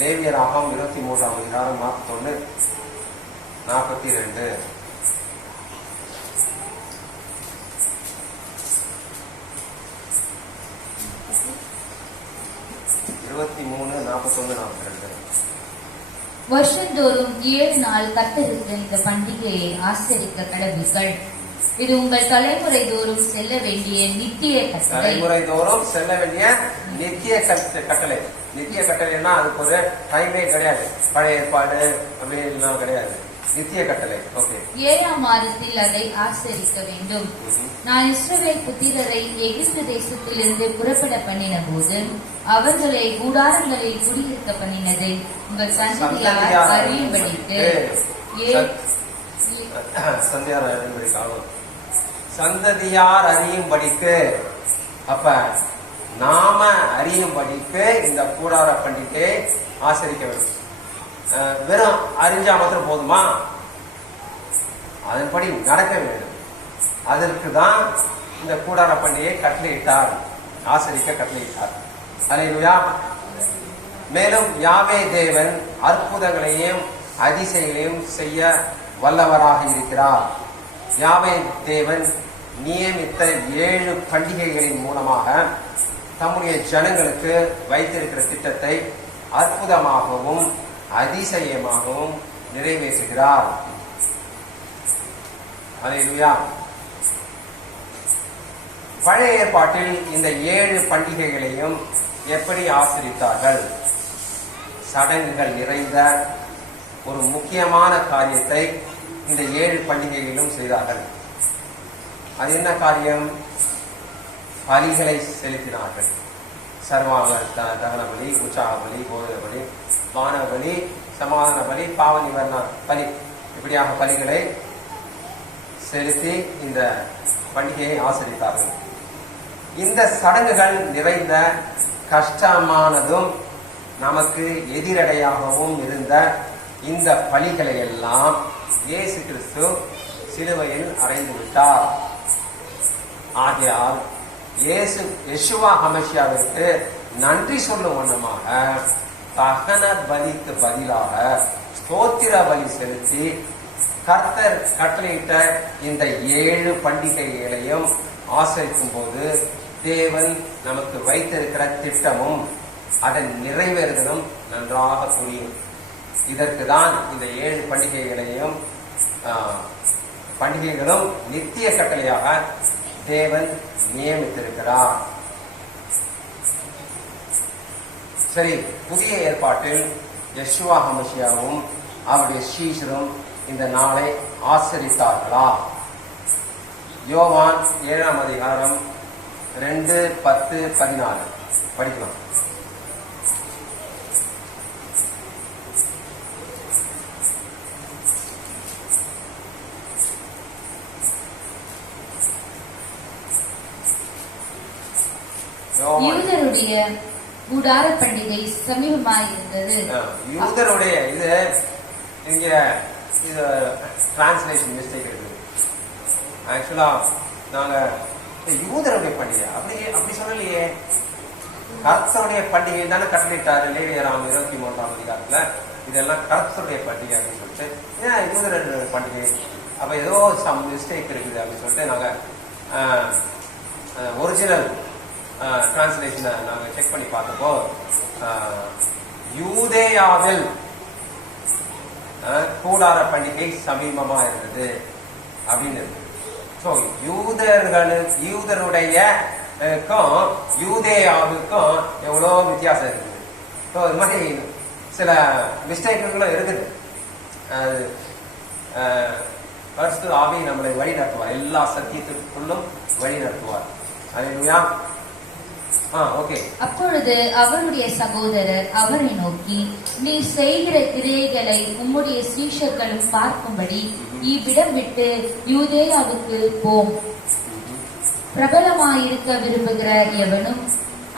லேவியராகமம் 23ஆம் அதிகாரம் 41, 42. வருஷந்தோறும் 7 நாள் கர்த்தருக்கு இந்த பண்டிகையை ஆசரிக்க கடவீர்கள். இது உங்கள் தலைமுறை தோறும் செல்ல வேண்டிய நித்திய கட்டளை. தலைமுறை தோறும் செல்ல வேண்டிய நித்திய கட்டளை. நித்திய கட்டளைன்னா அதுக்கு ஒரு டைமே கிடையாது. பழைய ஏற்பாடு அப்படின்னு கிடையாது. நித்திய கட்டளை. ஓகே. 7ஆம் மாதத்தில் அதை ஆசரிக்க வேண்டும். நான் இஸ்ரவேல் புத்திரரை எகிப்து தேசத்திலிருந்து புறப்பட பண்ணின போது அவர்களை கூடாரங்களில் குடியிருக்க பண்ணினதை உங்கள் சந்ததியார் அறியும்படிக்கு. சந்ததியார் அறியும்படிக்கு. அப்ப நாம அறியும்படிக்கு இந்த கூடார பண்டிகை ஆசரிக்க வேண்டும். வெறும் அறிஞ்சா மாத்திரம் போதுமா? அதன்படி நடக்க வேண்டும். அதற்கு தான் இந்த கூடார பண்டிகையை கட்டளையிட்டார், ஆசரிக்க கட்டளையிட்டார். அல்லேலூயா. மேலும் யாவே தேவன் அற்புதங்களையும் அதிசயங்களையும் செய்ய வல்லவராக இருக்கிறார். யாவே தேவன் நியமித்த 7 பண்டிகைகளின் மூலமாக தம்முடைய ஜனங்களுக்கு வைத்திருக்கிற திட்டத்தை அற்புதமாகவும் அதிசயமாகவும் நிறைவேற்றுகிறார். அல்லேலூயா. பழைய ஏற்பாட்டில் இந்த 7 பண்டிகைகளையும் எப்படி ஆசரித்தார்கள்? சடங்குகள் நிறைந்த ஒரு முக்கியமான காரியத்தை இந்த 7 பண்டிகைகளிலும் செய்தார்கள். அது என்ன காரியம்? பலிகளை செலுத்தினார்கள். சர்வாங்க தகன பலி, உற்சாக பலி, போதக பலி, வான பலி, சமாதான பலி, பாவ நிவரண பலி, இப்படியாக பலிகளை செலுத்தி இந்த பண்டிகையை ஆசரித்தார்கள். இந்த சடங்குகள் நிறைந்த கஷ்டமானதும் நமக்கு எதிரடையாகவும் இருந்த இந்த பலிகளை எல்லாம் இயேசு கிறிஸ்து சிலுவையில் அறைந்து விட்டார். ஆகையால் யெஷுவா ஹமஷியாவிற்கு நன்றி சொல்லும் வண்ணமாக தகன பலிக்கு பதிலாக ஸ்தோத்திர பலி செலுத்தி கர்த்தர் கட்டளையிட்ட இந்த 7 பண்டிகைகளையும் ஆசரிக்கும் போது தேவன் நமக்கு வைத்திருக்கிற திட்டமும் அதன் நிறைவேறுதலும் நன்றாக புரியும். இதற்கு தான் இந்த 7 பண்டிகைகளும் நித்திய கட்டளையாக தேவன் நியமித்திருக்கிறார். சரி, புதிய ஏற்பாட்டில் யெஷுவா ஹமஷியாவும் அவருடைய சீஷரும் இந்த நாளை ஆசரித்தார்களா? யோவான் 7ஆம் அதிகாரம் 2, 10, 14 படிக்கலாம். கூடார பண்டிகை சமீபமாயிருந்தது. யூதருடைய இது இங்க இது டிரான்ஸ்லேஷன் மிஸ்டேக் இருக்குது. ஆக்சுவலா நாங்க யூதருடைய பண்டிகை அப்படி சொல்லலையே. கர்த்தருடைய பண்டிகை தானே கட்டளையிட்டாரு லேவியராம் 23ஆம் அதிகாரத்துல. இதெல்லாம் கர்த்தருடைய பண்டிகை அப்படின்னு சொல்லிட்டு ஏன் யூதருடைய பண்டிகை அப்ப ஏதோ சம் மிஸ்டேக் இருக்குது அப்படின்னு சொல்லிட்டு நாங்க ஒரிஜினல் டிரான்ஸ்லேஷனை நாங்க செக் பண்ணி பார்த்தப்போ யூதேயாவில் கூடார பண்டிகை சமீபமா இருந்தது அப்படின்னு இருக்கு. ஸோ யூதருடைய யூதேயாவுக்கும் எவ்வளோ வித்தியாசம் இருக்குது. ஸோ இது மாதிரி சில மிஸ்டேக்குகளும் இருக்குது. பரிசுத்த ஆவி நம்மளை வழி நடத்துவார், எல்லா சத்தியத்திற்குள்ளும் வழி நடத்துவார். அல்லேலூயா. ஓகே. அப்பொழுது அவருடைய சகோதரர் அவரை நோக்கி, நீ செய்கிற கிரியைகளை உம்முடைய சீஷர்களும் பார்க்கும்படி இவ்விடம் விட்டு யூதேயாவுக்கு போம். பிரபலமாயிருக்க விரும்புகிற எவனும்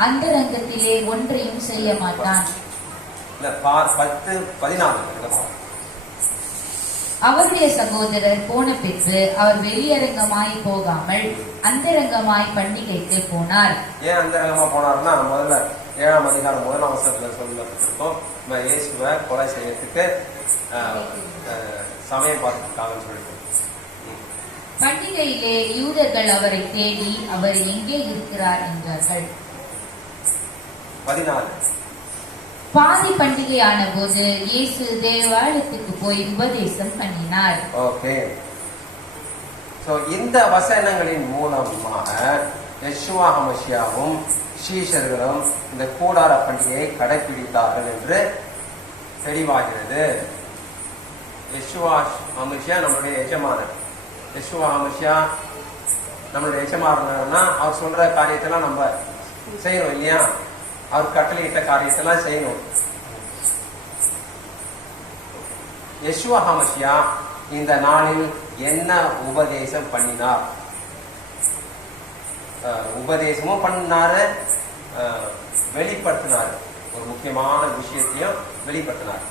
அந்தரங்கத்திலே ஒன்றையும் செய்ய மாட்டான். 10:14 அவருடைய சகோதரர் போன பின்பு அவர் வெளியரங்கமாய் போகாமல் அந்தரங்கமாய் பண்டிகைக்கு போனார். ஏன் அந்தரங்கமா போனார்னா, முதல்ல 7ஆம் அதிகாரம் 1ஆம் வசனத்துல சொல்லப்பட்டிருக்கோம், இயேசுவை கொலை செய்யறதுக்கு சமயம் பார்த்துருக்காங்கன்னு சொல்லிட்டு. பண்டிகையிலே யூதர்கள் அவரை தேடி அவர் எங்கே இருக்கிறார் என்றார்கள். 14 பாதி பண்டிகையான போது இயேசு தேவாலயத்துக்கு போய் உபதேசம் பண்ணினார். ஓகே. சோ இந்த வசனங்களின் மூலமாக யெஷுவா ஹமஷியாவும் சீஷர்களும் இந்த கூடார பண்டிகையை கடைபிடித்தார்கள் என்று தெளிவாகிறது. யெஷுவா ஹமஷியா நம்மளுடைய எஜமானர். யெஷுவா ஹமஷியா நம்மளுடைய எஜமானர்னா அவர் சொல்ற காரியத்தெல்லாம் நம்ம செய்யணும் இல்லையா? அவர் கட்டளையிட்ட காரியத்தெல்லாம் செய்யணும். யெஷுவா ஹமஷியா இந்த நாளில் என்ன உபதேசம் பண்ணினார்? உபதேசமும் பண்ணினாரு, வெளிப்படுத்தினார். ஒரு முக்கியமான விஷயத்தையும் வெளிப்படுத்தினார்.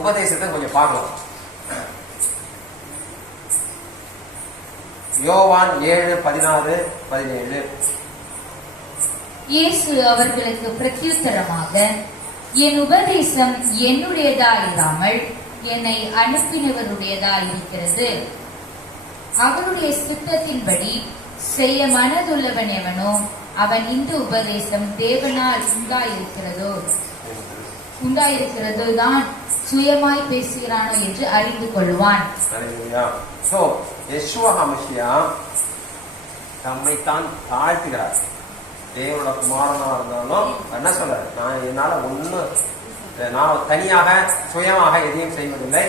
உபதேசத்தை கொஞ்சம் பார்க்கலாம். யோவான் 7:16-17. இயேசு அவர்களுக்கு பிரத்யுத்தரமாக, என் உபதேசம் என்னுடையதா இல்லாமல் என்னை அனுப்பினவருடையதா இருக்கிறது. அவருடைய சித்தத்தின்படி செய்ய மனதுள்ளவன் எவனோ அவன் இந்த உபதேசம் தேவனால் உண்டாயிருக்கிறதோ தான் சுயமாய் பேசுகிறானோ என்று அறிந்து கொள்வான். யெஷுவா ஹமஷியா தம்மைத்தான் தாழ்த்துகிறார். தேவனோட குமாரனா இருந்தாலும் என்ன சொல்றாரு? என்னால நான் தனியாக சுயமாக எதையும் செய்வதில்லை.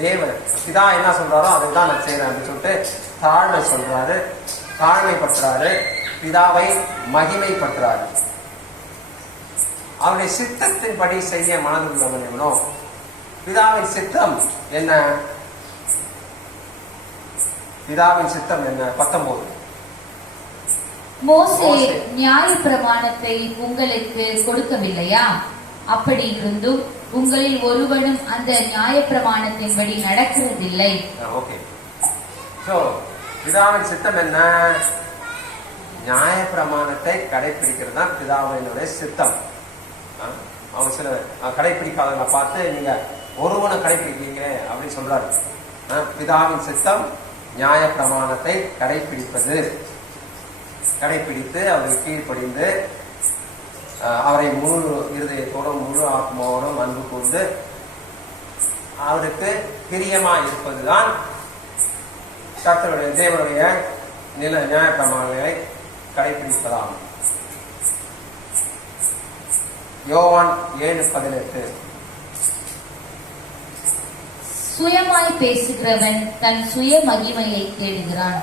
தேவன் பிதா என்ன சொல்றாரோ அதை தான் நான் செய்யறேன் அப்படின்னு சொல்லிட்டு தாழ்மை சொல்றாரு, தாழ்மைப்படுத்துறாரு, பிதாவை மகிமைப்படுத்துறாரு. அவருடைய சித்தத்தின்படி செய்ய மனதுள்ளவன் எவனோ. பிதாவின் சித்தம் என்ன? பிதாவின் சித்தம் என்ன? 19. மோசே நியாயப்பிரமாணத்தை உங்களுக்கு கொடுக்கவில்லையா? அப்படி இருந்தும் உங்களில் ஒருவனும் அந்த நியாயப்பிரமாணத்தின்படி நடக்கிறதில்லை. ஓகே. சோ பிதாவின் சித்தம் என்ன? நியாயப்பிரமாணத்தை கடைபிடிக்கிறது தான் பிதாவினுடைய சித்தம். அவங்க சில கடைபிடிக்காதவங்களை பார்த்து நீங்க ஒருவனை கடைபிடிக்கிறீங்க அப்படின்னு சொல்றாரு. பிதாவின் சித்தம் நியாயப்பிரமாணத்தை கடைபிடித்து அவரை கீழ்ப்படிந்து அவரை முழு இருதயத்தோடும் முழு ஆத்மாவோடும் அன்பு கூர்ந்து அவருக்கு பிரியமா இருப்பதுதான் கர்த்தருடைய தேவனுடைய நியாயப்பிரமாணங்களை கடைபிடிப்பதாகும். யோவான் 7:18. சுயமாய் பேசுகிறவன் தன் சுய மகிமையை தேடுகிறான்.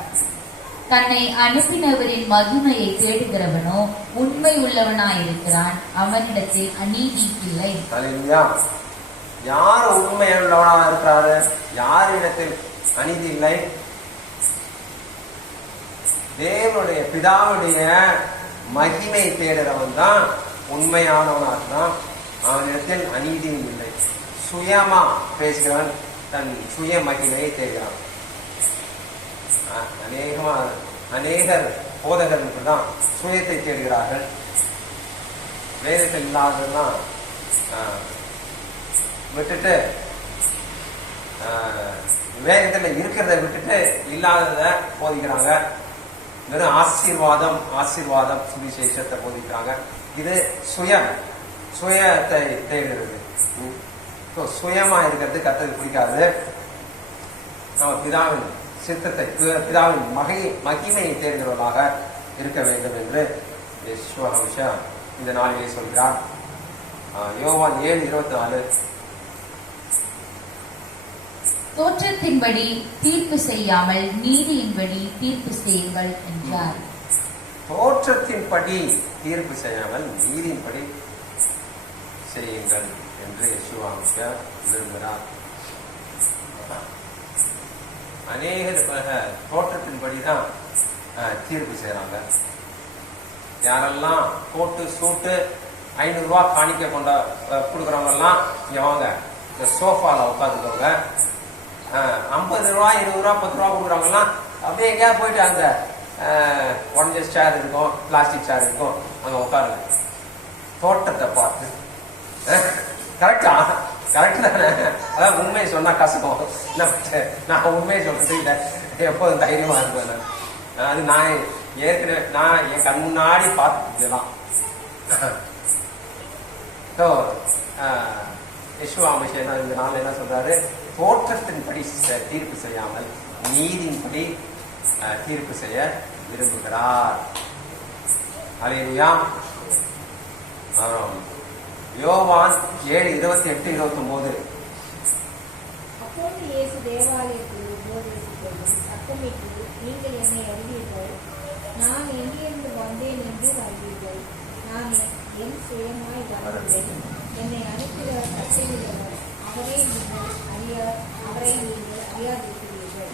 தன்னை அனுப்பினவரின் மகிமையை தேடுகிறவனோ உண்மை உள்ளவனாயிருக்கிறான். அவனிடத்தில் அநீதி இல்லை. யார் உண்மையுள்ளவனா இருக்கிறாரு? யாரிடத்தில் அநீதி இல்லை? தேவனுடைய பிதாவுடைய மகிமை தேடுறவன் தான் உண்மையானவனா இருந்தான், அவனிடத்தில் அநீதியும் இல்லை. சுயமா பேசுகிறவன் தன் சுய மகிமையை தேடுகிறான். அநேகர் போதகர்கள் தான் சுயத்தை தேடுகிறார்கள். வேதத்தில் இல்லாததெல்லாம் விட்டுட்டு, வேதத்தில் இருக்கிறத விட்டுட்டு இல்லாதத போதிக்கிறாங்க. வெறும் ஆசீர்வாதம் சுவிசேஷத்தை போதிக்கிறாங்க. இது சுயத்தை தேடுகிறது. சுயமா இருக்கிறது கர்த்தருக்கு பிடிக்காது. நம்ம பிதாவின் சித்தத்தை, பிதாவின் மகிமையை தேடுகிறவர்களாக இருக்க வேண்டும் என்று யெஷுவா இந்த நாளிலே சொல்கிறார். யோவான் 7:24, தோற்றத்தின்படி தீர்ப்பு செய்யாமல் நீதியின்படி தீர்ப்பு செய்யுங்கள் என்றார். தோற்றத்தின்படி தீர்ப்பு செய்யாமல் நீதியின்படி செய்யுங்கள் என்று யெஷுவா விரும்புகிறார். அநேகர் தோற்றத்தின்படிதான் தீர்ப்பு செய்யறாங்க. யாரெல்லாம் கோட்டு சூட்டு 500 ரூபாய் காணிக்க கொண்ட கொடுக்குறவங்க எல்லாம் இங்க வாங்க, இந்த சோஃபால உட்காந்துக்கோங்க. 50 ரூபாய் 20 ரூபா 10 ரூபா கொடுக்குறவங்க எல்லாம் அப்படியே எங்கேயா போயிட்டு அந்த உடஞ்ச சேர் இருக்கும், பிளாஸ்டிக் சேர் இருக்கும், அங்க உட்காருங்க. தோட்டத்தை பார்த்து கரெக்டா? கரெக்ட் தானே? அதான் உண்மையை சொன்னா கசக்கும். நான் உண்மையை சொல்றது இல்லை, எப்போதும் தைரியமா இருப்பேன். அது நான் ஏற்கனவே என் கண் முன்னாடி பார்த்துக்கலாம். யெஷுவா இந்த நாள் என்ன சொல்றாரு? தோற்றத்தின்படி தீர்ப்பு செய்யாமல் நீதியின்படி தீர்ப்பு செய்ய விரும்புகிறார். அல்லேலூயா. யோவான் 7:28-29. அப்பொழுது இயேசு தேவாலயத்தில் உபதேசித்தது சத்தமிட்டு, நீங்கள் என்னை அறிவீர்கள், நான் எங்கிருந்து வந்தேன் என்று அறிவீர்கள். நான் என் சுயமாய் வரவில்லை, என்னை அனுப்புகிற கட்டளையிடுவர் அவரை நீங்கள் அறியாதிருக்கிறீர்கள்.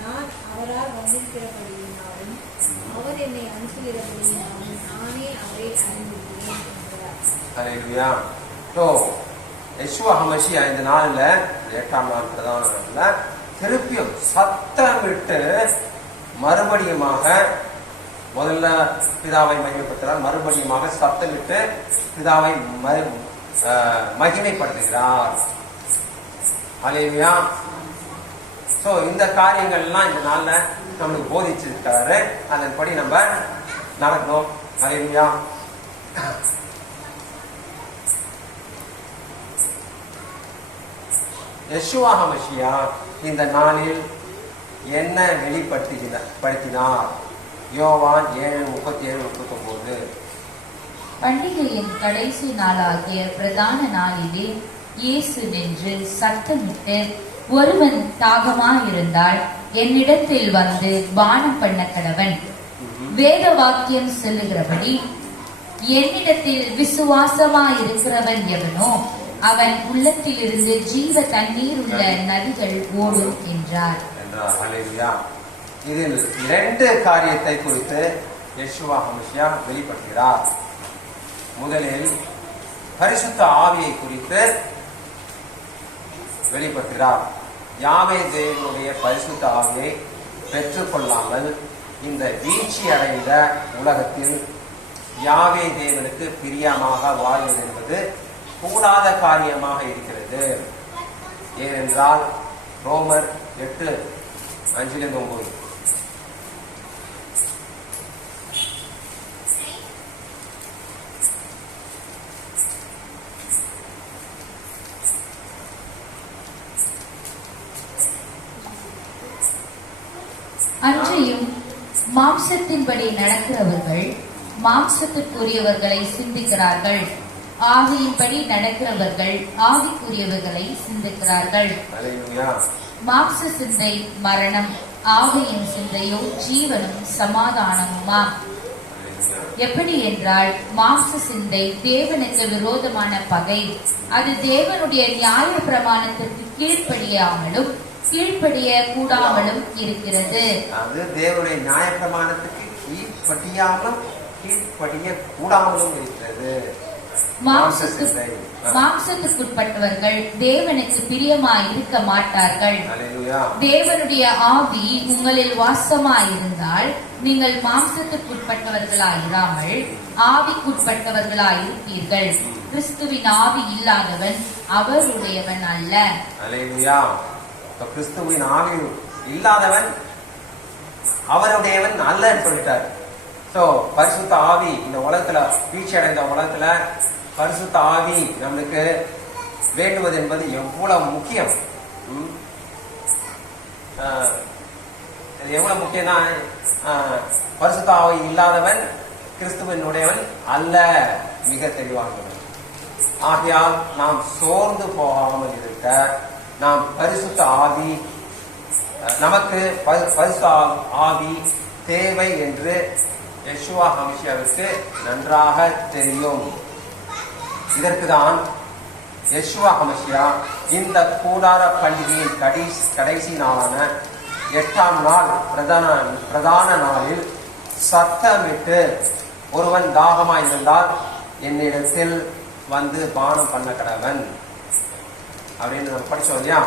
நான் அவரால் வந்திருக்கிறபடியினாலும் அவர் என்னை அனுப்புகிறபடியினாலும் நானே அவரை அறிந்திருக்கிறேன் என்கிறார். அல்லேலூயா. யெஷுவா ஹமஷியா இந்த நாள்ல 8ஆம் நாள் பிரதான நாள்ல திருப்பியும் சத்தமிட்டு மறுபடியுமாக முதல்ல பிதாவை மகிமைப்படுத்துகிறார். மறுபடியுமாக சத்தமிட்டு பிதாவை மகிமைப்படுத்துகிறார். அல்லேலூயா. இந்த காரியங்கள்லாம் இந்த நாள்ல நம்மளுக்கு போதிச்சிருக்காரு. அதன்படி நம்ம நடக்கணும். அல்லேலூயா. யெஷுவா ஹமஷியா இந்த நாளில் என்ன வெளிப்படுத்தினார்? யோவான் 7:37-39. பண்டிகையின் கடைசி நாளாகிய பிரதான நாளிலே இயேசு நின்று சத்தமிட்டு, ஒருவன் தாகமாயிருந்தால் என்னிடத்தில் வந்து பானம் பண்ண கடவன். வேத வாக்கியம் சொல்லுகிறபடி, என்னிடத்தில் விசுவாசமாயிருக்கிறவன் எவனோ அவன் உள்ளத்தில் இருந்து ஜீவ தண்ணீர் உள்ள நதிகள் ஓடும் என்றார். இதில் 2 காரியத்தை குறித்து யெஷுவா ஹமஷியா வெளிப்படுத்துகிறார். முதலில் பரிசுத்த ஆவியை குறித்து வெளிப்படுத்துகிறார். யாவே தேவனுடைய பரிசுத்த ஆவியை பெற்றுக்கொள்ளாமல் இந்த வீழ்ச்சி அடைந்த உலகத்தில் யாவே தேவனுக்கு பிரியமாக வாழ்வது என்பது கூடாத காரியமாக இருக்கிறது. ஏனென்றால் ரோமர் 8:5-9. அன்றியும் மாம்சத்தின்படி நடக்கிறவர்கள் மாம்சத்திற்குரியவர்களை சிந்திக்கிறார்கள், ஆவியின்படி நடக்கிறவர்கள் ஆவிக்குரியவர்களை சிந்திக்கிறார்கள். மாம்ச சிந்தை மரணம், ஆவியின் சிந்தையோ ஜீவனும் சமாதானமுமா. எப்படி என்றால், மாம்ச சிந்தை தேவனுக்கு விரோதமான பகை. அது தேவனுடைய நியாய பிரமாணத்திற்கு கீழ்ப்படியாமலும் கீழ்ப்படிய கூடாமலும் இருக்கிறது. அது தேவனுடைய நியாய பிரமாணத்துக்கு கீழ்ப்படியாமலும் கீழ்ப்படிய கூடாமலும் இருக்கிறது. மாம்சத்துக்குட்பட்டவர்கள் தேவனுக்கு பிரியமாய் இருக்க மாட்டார்கள். தேவனுடைய ஆவி உங்களில் வாசமாயிருந்தால் நீங்கள் மாம்சத்துக்குட்பட்டவர்களாயிராமல் ஆவிக்குட்பட்டவர்களாயிருப்பீர்கள். கிறிஸ்துவின் ஆவி இல்லாதவன் அவருடையவன் அல்ல. கிறிஸ்துவின் ஆவி இல்லாதவன் அவருடையவன் அல்லன்னு சொல்லிட்டார். சோ பரிசுத்த ஆவி இந்த உலகத்துல வீழ்ச்சி அடைந்த உலகத்துல பரிசுத்த ஆவி நம்மளுக்கு வேண்டுவது என்பது எவ்வளவு முக்கியம். எவ்வளவு முக்கியம்னா பரிசுத்த ஆவி இல்லாதவன் கிறிஸ்துவனுடையவன் அல்ல, மிக தெளிவானவன். ஆகையால் நாம் சோர்ந்து போகாமல் இருக்க நாம் பரிசுத்த ஆவி, நமக்கு பரிசுத்த ஆவி தேவை என்று யெஷுவா ஹமஷியாவிற்கு நன்றாக தெரியும். இதற்குதான் யெஷுவா ஹமஷியா இந்த கூடார பண்டிகையின் கடைசி நாளான 8ஆம் நாள் பிரதான நாளில் சத்தமிட்டு, ஒருவன் தாகமாய் இருந்தால் என்னிடத்தில் வந்து பானம் பண்ண கடவன் அப்படின்னு நம்ம படிச்சோம் இல்லையா?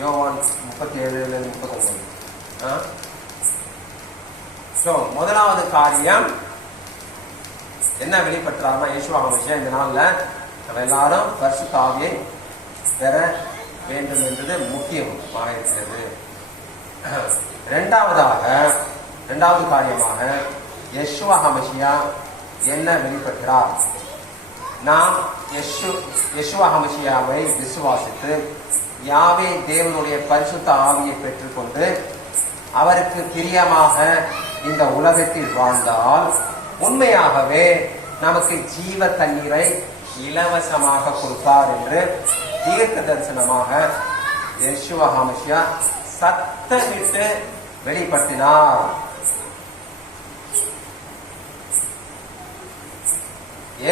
யோவான் 37-39. முதலாவது காரியம் என்ன வெளிப்பட்டார்னா, யெஷுவா ஹமஷியா இந்த நாள்ல நம்ம எல்லாரும் பரிசுத்த ஆவியை பெற வேண்டும் என்பது முக்கியமாக இருக்கிறது. இரண்டாவது காரியமாக யெஷுவா ஹமஷியா என்ன வெளிப்படுகிறார்? நாம் யெஷுவா ஹமஷியாவை விசுவாசித்து யாவே தேவனுடைய பரிசுத்த ஆவியை பெற்றுக்கொண்டு அவருக்கு பிரியமாக இந்த உலகத்தில் வாழ்ந்தால் உண்மையாகவே நமக்கு ஜீவ தண்ணீரை இலவசமாக கொடுத்தார் என்று தீர்க்க தரிசனமாக யெஷுவா ஹமஷியா சத்தமிட்டு வெளிப்படுத்தினார்.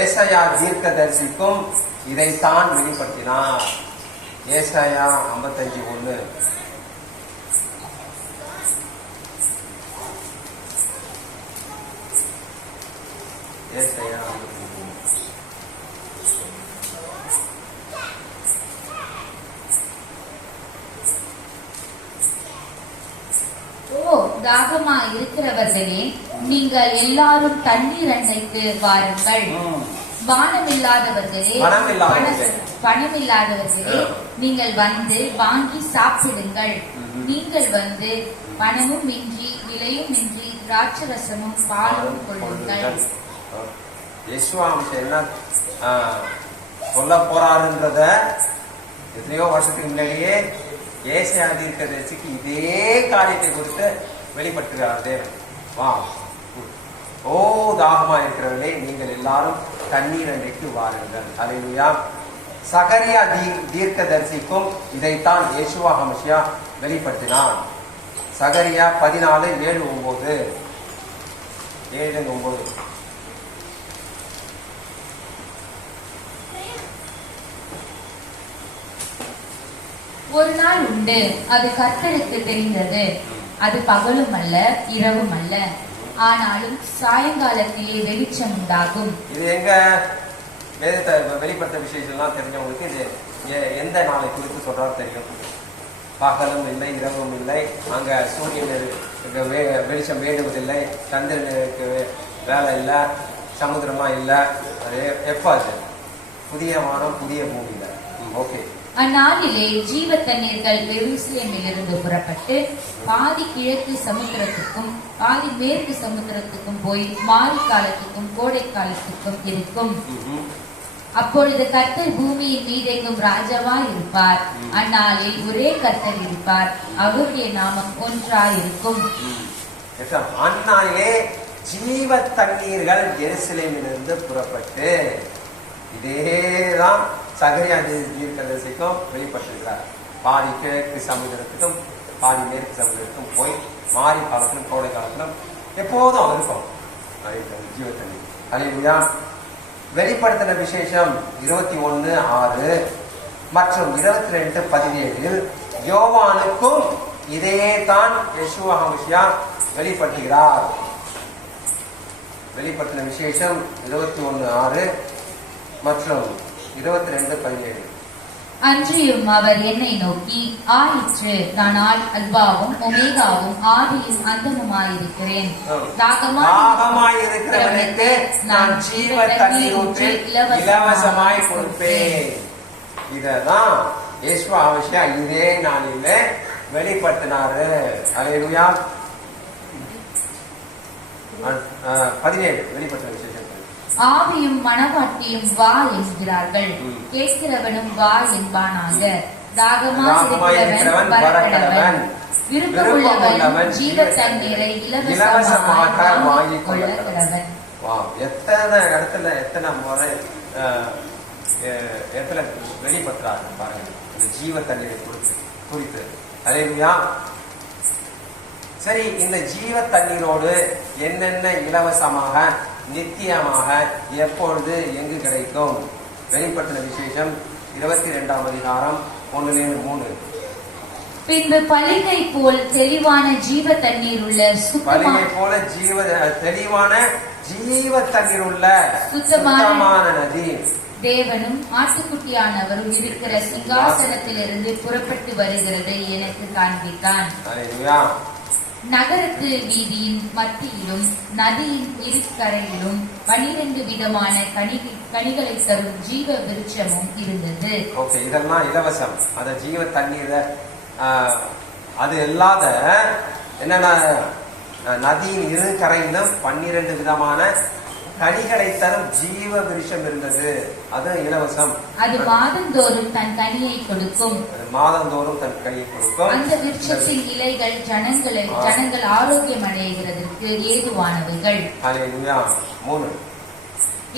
ஏசாயா தீர்க்கதரிசிக்கும் இதைத்தான் வெளிப்படுத்தினார். ஏசாயா 55:1. ஏசாயா 55:1. தாகமா இருக்கிறவர்களே, நீங்கள் எல்லாரும் தண்ணீர் அண்டைக்கு வாருங்கள். பணமில்லாதவர்களே, நீங்கள் வந்து வாங்கி சாப்பிடுங்கள். நீங்கள் வந்து பணமும் இன்றி விலையும் இன்றி திராட்சரசமும் பாலும் கொள்ளுங்கள். யெஷுவா என்ன சொல்ல போறாருன்றத எத்தனையோ வருஷத்துக்கு முன்னாடியே ஏசாயா தீர்க்கதரிசிக்கு இதே காரியத்தை குறித்து வெளிப்படுத்துகிறார் தேவன். வா, ஓ தாகமா இருக்கிறவர்களே, நீங்கள் எல்லாரும் தண்ணீர் அண்டைக்கு வாருங்கள். அல்லேலூயா. சகரியா தீர்க்கதரிசிக்கும் இதைத்தான் யெஷுவா ஹமஷியா வெளிப்படுத்தினார். சகரியா 14:7-9. ஒரு நாள் உண்டு, அது கர்த்தருக்கு தெரிந்தது. அது பகலும் அல்ல இரவும் அல்ல, ஆனாலும் சாயங்காலத்திலே வெளிச்சம் உண்டாகும். இது எங்க வேதத்தை வெளிப்படுத்த விசேஷம்லாம் தெரிஞ்சவங்களுக்கு இது எந்த நாளை குறித்து சொல்றாரு தெரியும். பகலும் இல்லை இரவும் இல்லை, அங்க சூரியனுக்கு வெளிச்சம் வேண்டுவதில்லை, சந்திரனுக்கு வேலை இல்லை, சமுத்திரமா இல்லை. அது எப்ப? அது புதிய வானம் புதிய பூமியில. ஓகே. அந்நாளிலே ஜீவ தண்ணீர்கள் எருசலேமிலிருந்து புறப்பட்டு பாதி கிழக்கு சமுத்திரத்துக்கும் பாதி மேற்கு சமுத்திரத்துக்கும் போய் மாரி காலத்துக்கும் கோடை காலத்துக்கும் இருக்கும். அப்பொழுது கர்த்தர் பூமியின் மீதெங்கும் ராஜாவாய் இருப்பார். அந்நாளில் ஒரே கர்த்தர் இருப்பார், அவருடைய நாமம் ஒன்றாயிருக்கும். அந்நாளிலே ஜீவ தண்ணீர்கள் எருசலேமிலிருந்து புறப்பட்டு, இதேதான் சகரியா தீர்க்கதரிசிக்கும் வெளிப்பட்டிருக்கிறார். பாதி கிழக்கு சமுதிரத்துக்கும் பாதி மேற்கு சமுதிரத்துக்கும் போய் மாரி காலத்திலும் கோடை காலத்திலும் எப்போதும் இருக்கும் ஜீவ தண்ணீர். அல்லேலூயா. வெளிப்படுத்தின விசேஷம் 21:6 மற்றும் 22:17 யோவானுக்கும் இதையே தான் யெஷுவா ஹமஷியா வெளிப்படுத்துகிறார். வெளிப்படுத்தின விசேஷம் 21:6 மற்றும் 22:17. அன்றியும் அவர் என்னை நோக்கி, ஆயிற்று, நான் அல்பாவும் ஒமேகாவும் ஆதியும் அந்தமுமாயிருக்கிறேன். தாகமாயிருக்கிறவனுக்கு நான் ஜீவ தண்ணீர் ஊற்றி இலவசமாய் கொடுப்பேன். இததான் யேசுவா ஆவிஷா இதே நாளில வெளிப்படுத்தினாரு. அல்லேலூயா. 17 வெளிப்படுத்தின விசேஷம். ஆவியும் மனவாட்டியும் வா என்கிறார்கள், கேட்கிறவனும் வா என்பானாக. தாகமாயிருக்கிறவன் வரக்கடவன், விருப்பமுள்ளவன் ஜீவ தண்ணீரை இலவசமாக வாங்கிக் கொள்ள கடவன். எத்தனை இடத்துல எத்தனை முறை இடத்துல வெளிப்படுத்துறாரு பாருங்க இந்த ஜீவ தண்ணீரை குறித்து. அல்லேலூயா. சரி, இந்த ஜீவ தண்ணீரோடு என்னென்ன இலவசமாக நித்தியமாக எப்பொழுது எங்கு கிடைக்கும்? வெளிப்படுத்தின விசேஷம் 22ஆம் அதிகாரம் 1-3. பின்பு பலிகை போல் தெளிவான ஜீவ தண்ணீர் உள்ள பலிகை போல தெளிவான ஜீவ தண்ணீர் உள்ள சுத்தமான நதி தேவனும் ஆட்டுக்குட்டியானவரும் இருக்கிற சிங்காசனத்திலிருந்து புறப்பட்டு வருகிறது எனக்கு காண்பித்தான். அல்லேலூயா. நகரத்து வீதியின் மத்தியிலும் நதியின் இருகரையிலும் 12 விதமான கனிகளை தரும் ஜீவ விருட்சமும் இருந்தது. ஓகே, இதெல்லாம் இலவசம். அந்த ஜீவ தண்ணீர் அது இல்லாத என்னன்னா நதியின் இரு கரையிலும் 12 விதமான கனிகளை தரும் ஜீவ விருட்சம் இருந்தது. அது இலவசம். அது மாதந்தோறும் தன் கனியை கொடுக்கும். மாதந்தோறும் தன் கனியை கொடுக்கும். அந்த விருட்சத்தின் இலைகள் ஜனங்கள் ஆரோக்கியம் அடைகிறதற்கு ஏதுவானவைகள். அல்லேலூயா. 3.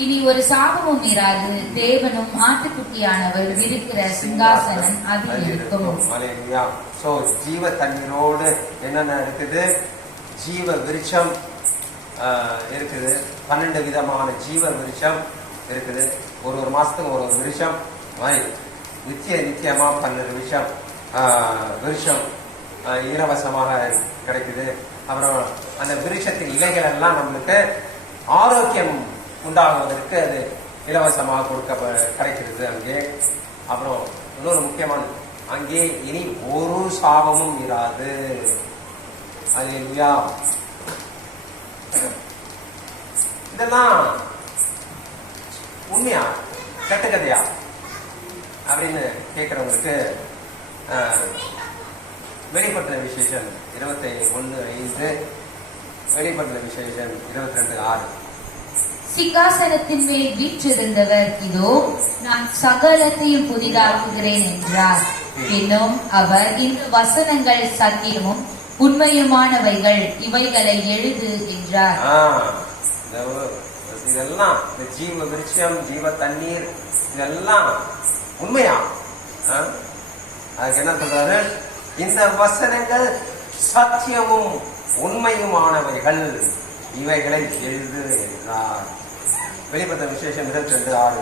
இனி ஒரு சாபமும் இராது. தேவனும் ஆட்டுக்குட்டியானவர் இருக்கிற சிங்காசனம் அதில் இருக்கும். அல்லேலூயா. சோ ஜீவ தண்ணீரோடு என்னென்ன இருக்குது? ஜீவ விருட்சம் இருக்குது. 12 விதமான ஜீவ விருட்சம் இருக்குது. ஒரு மாசத்துக்கு ஒரு விருட்சம் நித்தியமா 12 விருட்சம் இலவசமாக கிடைக்குது. அப்புறம் அந்த விருட்சத்தின் இலைகள் எல்லாம் நம்மளுக்கு ஆரோக்கியம் உண்டாகுவதற்கு அது இலவசமாக கிடைக்கிறது அங்கே. அப்புறம் இன்னொரு முக்கியமான, அங்கே இனி ஒரு சாபமும் இராது. அல்லேலூயா. இதெல்லாம் உண்மையா கட்டுக்கதையா அப்படின்னு கேட்கிறவங்களுக்கு வெளிப்படுத்தின விசேஷம் 21:5, வெளிப்படுத்தின விசேஷம் 22:6. சிங்காசனத்தின் மேல் வீற்றிருந்தவர், இதோ நான் சகலத்தையும் புதிதாக்குகிறேன் என்றார். இன்னும் அவர், இந்த வசனங்கள் சத்தியமும் உண்மையுமானவைகள், இவைகளை எழுது என்றார். இதெல்லாம் இந்த ஜீவ விருட்சம், ஜீவ தண்ணீர், இதெல்லாம் உண்மையா? அதுக்கு என்ன சொல்றாரு? இந்த வசனங்கள் சத்தியமும் உண்மையுமானவைகள், இவைகளை எழுது என்றார். வெளிப்படுத்தின விசேஷம் 22:6.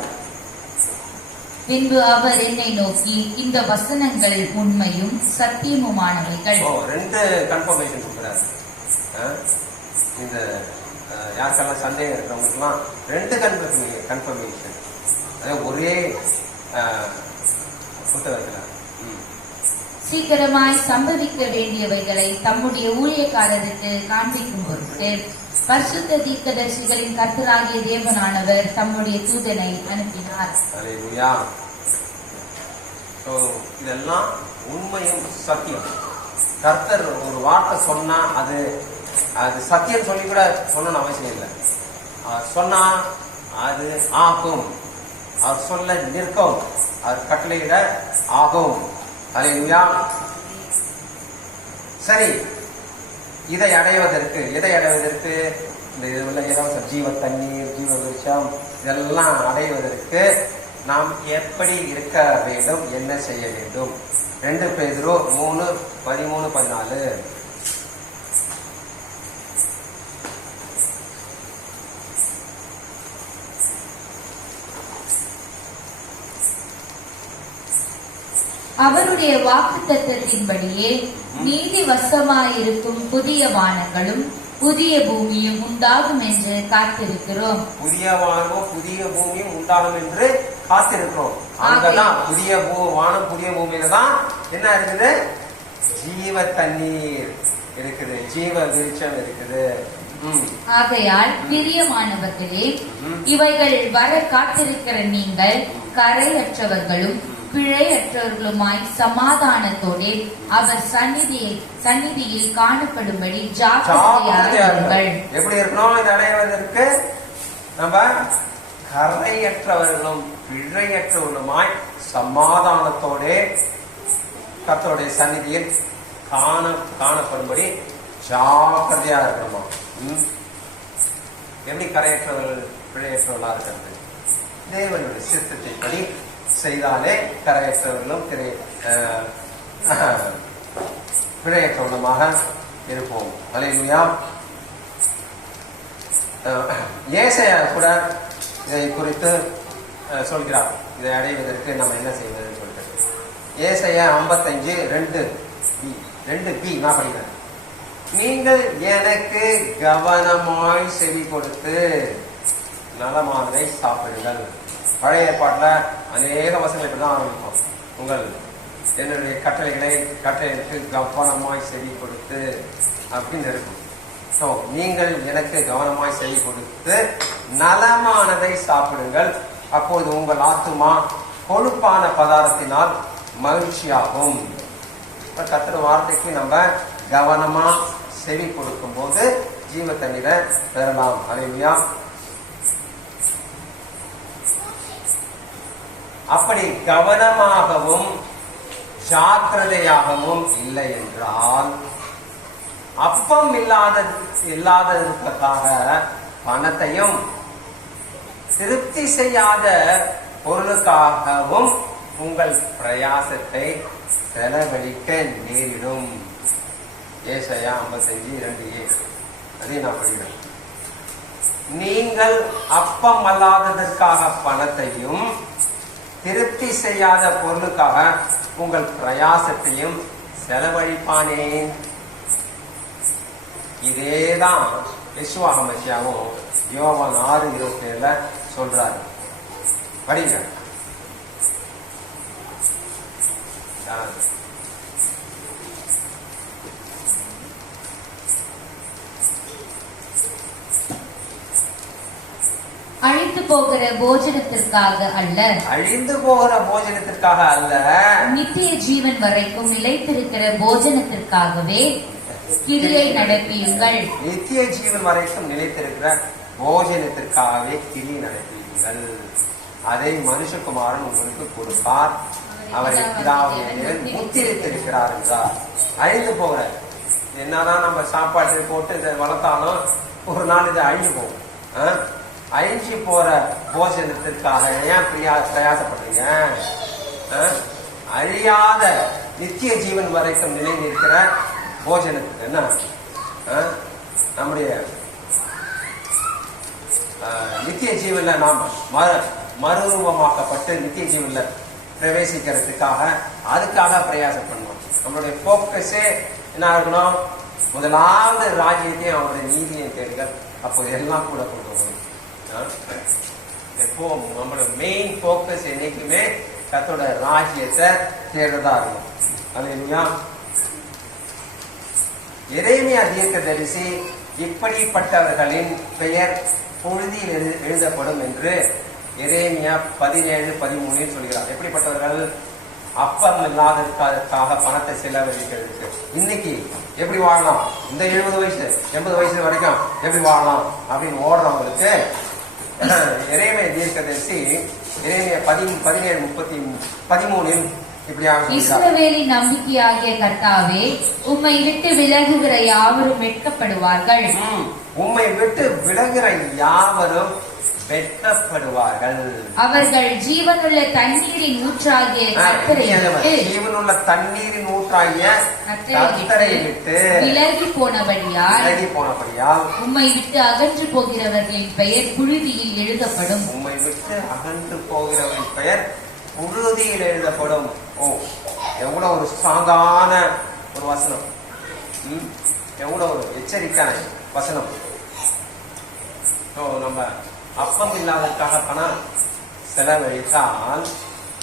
பின்பு அவர் என்னை நோக்கி, இந்த வசனங்கள் உண்மையும் சத்தியமுமானவைகள். 2 கன்ஃபர்மேஷன் கொடுக்குறாரு. இந்த யாருக்கெல்லாம் சந்தேகம் இருக்கிறவங்களுக்குலாம் 2 கன்ஃபர்மேஷன், அதாவது ஒரே புத்தகத்தில். சீக்கிரமாய் சம்பவிக்க வேண்டியவைகளை தம்முடைய ஊழியக்காரருக்கு காண்பிக்கும் பொருட்டு பரிசுத்த தீர்க்கதரிசிகளின் கர்த்தராகிய தேவனானவர் தம்முடைய தூதனை அனுப்பினார். அல்லேலூயா. இதெல்லாம் உண்மையும் சத்தியம். கர்த்தர் ஒரு வார்த்தை சொன்னா அது சத்தியம் சொல்லி கூட சொல்லணும்னு அவசியம் இல்லை. சொன்னா அது ஆகும். அவர் சொல்ல நிற்கும். அவர் கட்டளையிட ஆகும். அல்லேலூயா. சரி, எதை அடைவதற்கு இந்த இலவச ஜீவ தண்ணீர், ஜீவ விருட்சம் இதெல்லாம் அடைவதற்கு நாம் எப்படி இருக்க வேண்டும், என்ன செய்ய வேண்டும்? 2 பேதுரு 3:13-14. அவருடைய வாக்குத்தத்தத்தின்படியே நீதி வசமாயிருக்கும் புதிய வானங்களும் புதிய பூமியும் உண்டாகும் என்று காத்திருக்கிறோம். புதிய வானமும் புதிய பூமியும் உண்டாகும் என்று காத்திருக்கிறோம். அங்கதான் புதிய வானம் புதிய பூமியில தான் என்ன இருக்குது? ஜீவ தண்ணீர் இருக்குது, ஜீவ விருட்சம் இருக்குது. ஆகையால் பிரியமானவர்களே, இவைகள் வர காத்திருக்கிற நீங்கள் கரையற்றவர்களும் பிழையற்றவர்களுமாய் சமாதானத்தோடு அவர் சந்நிதியில் காணப்படும்படி ஜாக்கிரதையாயிருங்கள். எப்படி இருக்கணும்? இதை அடைவதற்கு நம்ம கரையற்றவர்களும் பிழையற்றவர்களுமாய் சமாதானத்தோடு கர்த்தருடைய சந்நிதியில் காணப்படும்படி ஜாக்கிரதையா இருக்கணுமா? எப்படி கரையற்றவர்கள் பிழையற்றவர்களா இருக்கிறது? தேவனுடைய சித்தத்தின்படி செய்தாலே கரையற்றவர்களும் பிழையற்றவர்களுமாக இருப்போம். அல்லேலூயா. ஏசாயா கூட இதை குறித்து சொல்கிறார். இதை அடைவதற்கு நம்ம என்ன செய்வதுன்னு சொல்லிட்டு ஏசாயா 55:2b நான் படிக்கிறேன். நீங்கள் எனக்கு கவனமாய் செவி கொடுத்து நலமானதை சாப்பிடுங்கள். பழைய ஏற்பாட்டில் அநேக வசனங்கள் இப்படிதான் ஆரம்பிப்போம். உங்கள் என்னுடைய கட்டளைகளுக்கு கவனமாய் செவி கொடுத்து அப்படின்னு இருக்கும். ஸோ நீங்கள் எனக்கு கவனமாய் செவி கொடுத்து நலமானதை சாப்பிடுங்கள், அப்போது உங்கள் ஆத்துமா கொழுப்பான பதார்த்தத்தினால் மகிழ்ச்சியாகும். கர்த்தர் வார்த்தைக்கு நம்ம கவனமா செவி கொடுக்கும் போது ஜீவ தண்ணீரை பெறலாம். அல்லேலூயா. அப்படி கவனமாகவும் ஜாக்கிரதையாகவும் இல்லை என்றால் அப்பம் இல்லாததற்காக பணத்தையும் திருப்தி செய்யாத பொருளுக்காகவும் உங்கள் பிரயாசத்தை செலவழிக்க நேரிடும். ஏசாயா 55:2a அதை நான் படிக்கிறேன். நீங்கள் அப்பம் அல்லாததற்காக பணத்தையும் திருப்தி செய்யாத பொருளுக்காக உங்கள் பிரயாசத்தையும் செலவழிப்பானேன். இதேதான் யெசுவா மசியாவும் யோவான் 6:27 சொல்றாரு. படிங்க. அழிந்து போகிற போஜனத்திற்காக அல்ல, அழிந்து போகிற போஜனத்திற்காக அல்ல, நித்திய ஜீவன் வரைக்கும் நிலைத்திருக்கிற போஜனத்திற்காகவே கிரியை நடப்பியுங்கள். நித்திய ஜீவன் வரைக்கும் நிலைத்திருக்கிற போஜனத்திற்காகவே கிரியை நடப்பியுங்கள். அதை மனுஷகுமாரன் உங்களுக்கு கொடுப்பார், அவரை பிதாவின் முத்திரித்திருக்கிறார் என்றார். அழிந்து போகிற என்னதான் நம்ம சாப்பாட்டு போட்டு இதை வளர்த்தாலும் ஒரு நாள் இதை அழிஞ்சு போகும். அழிஞ்சு போற போஜனத்திற்காக ஏன் பிரயாசப்படுறீங்க? அழியாத நித்திய ஜீவன் வரைக்கும் நிலை நிற்கிற போஜனத்துக்கு என்ன நம்முடைய நித்திய ஜீவன்ல நாம் மறுரூபமாக்கப்பட்டு நித்திய ஜீவன்ல பிரவேசிக்கிறதுக்காக அதுக்காக பிரயாசம் பண்ணுவோம். நம்மளுடைய போக்கஸே என்ன இருக்கணும்? முதலாவது ராஜ்யத்தையும் அவருடைய நீதியை தேடுங்கள், அப்போ எல்லாம் கூட கொண்டு வரும். எப்போ நம்மளோட மெயின் போக்கஸ் என்னைக்குமே கர்த்தரோட ராஜ்யத்தை தேடுறதா இருக்கும். அல்லேலூயா. எரேமியா தீர்க்கதரிசி இப்படிப்பட்டவர்களின் பெயர் புழுதியில் எழுதப்படும் என்று எரேமியா 17:13 சொல்கிறார். எப்படிப்பட்டவர்கள்? அப்பம் இல்லாததற்காக பணத்தை செலவழிக்கிறதுக்கு. இன்னைக்கு எப்படி வாழலாம், இந்த 70 வயசு 80 வயசு வரைக்கும் எப்படி வாழலாம் அப்படின்னு ஓடுறவங்களுக்கு எரேமியா தீர்க்கதரிசி எரேமியா 17:13 இஸ்ரவேலின் நம்பிக்கையாகிய கர்த்தாவே, உம்மை விட்டு விலகுகிற யாவரும் வெட்கப்படுவார்கள். உம்மை விட்டு விலகுகிற யாவரும் வெட்கப்படுவார்கள். அவர்கள் ஜீவனுள்ள தண்ணீரின் ஊற்றாகிய கர்த்தரை விட்டு விலகி போனபடியால் உம்மை விட்டு அகன்று போகிறவர்களின் பெயர் புழுதியில் எழுதப்படும். உம்மை விட்டு அகன்று போகிறவர்களின் பெயர் புழுதியில் எழுதப்படும். ஓ, எவ்வளவு ஒரு ஸ்ட்ராங்கான ஒரு வசனம், எவ்வளவு ஒரு எச்சரிக்கையான வசனம். ஸோ நம்ம அப்பம் இல்லாததுக்காக பணம் செலவழித்தால்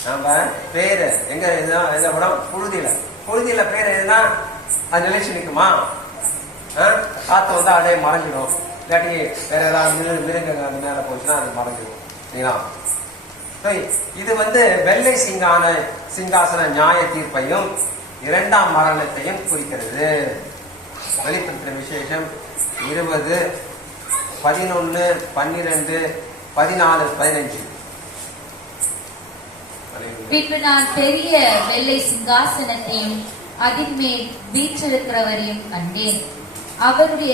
நம்ம பேரு எங்க எழுதப்படும்? புழுதியில பேர் எழுதினா அது நிலைச்சு நிற்குமா? காத்து வந்து அப்படியே மறைஞ்சிடும். இல்லாட்டி வேற ஏதாவது மிருகங்கள் அந்த மேல போச்சுன்னா அது மறைஞ்சிடும். சரிங்களா? இது வந்து வெள்ளை சிங்காசன நியாய தீர்ப்பையும் இரண்டாம் மரணத்தையும் குறிக்கிறது. வெளிப்படுத்துற விசேஷம் 20, 11, 12, 14, 15. பின்பு நான் பெரிய வெள்ளை சிங்காசனத்தையும் அதின் மேல் வீற்றிருக்கிறவரையும் கண்டேன். அவருடைய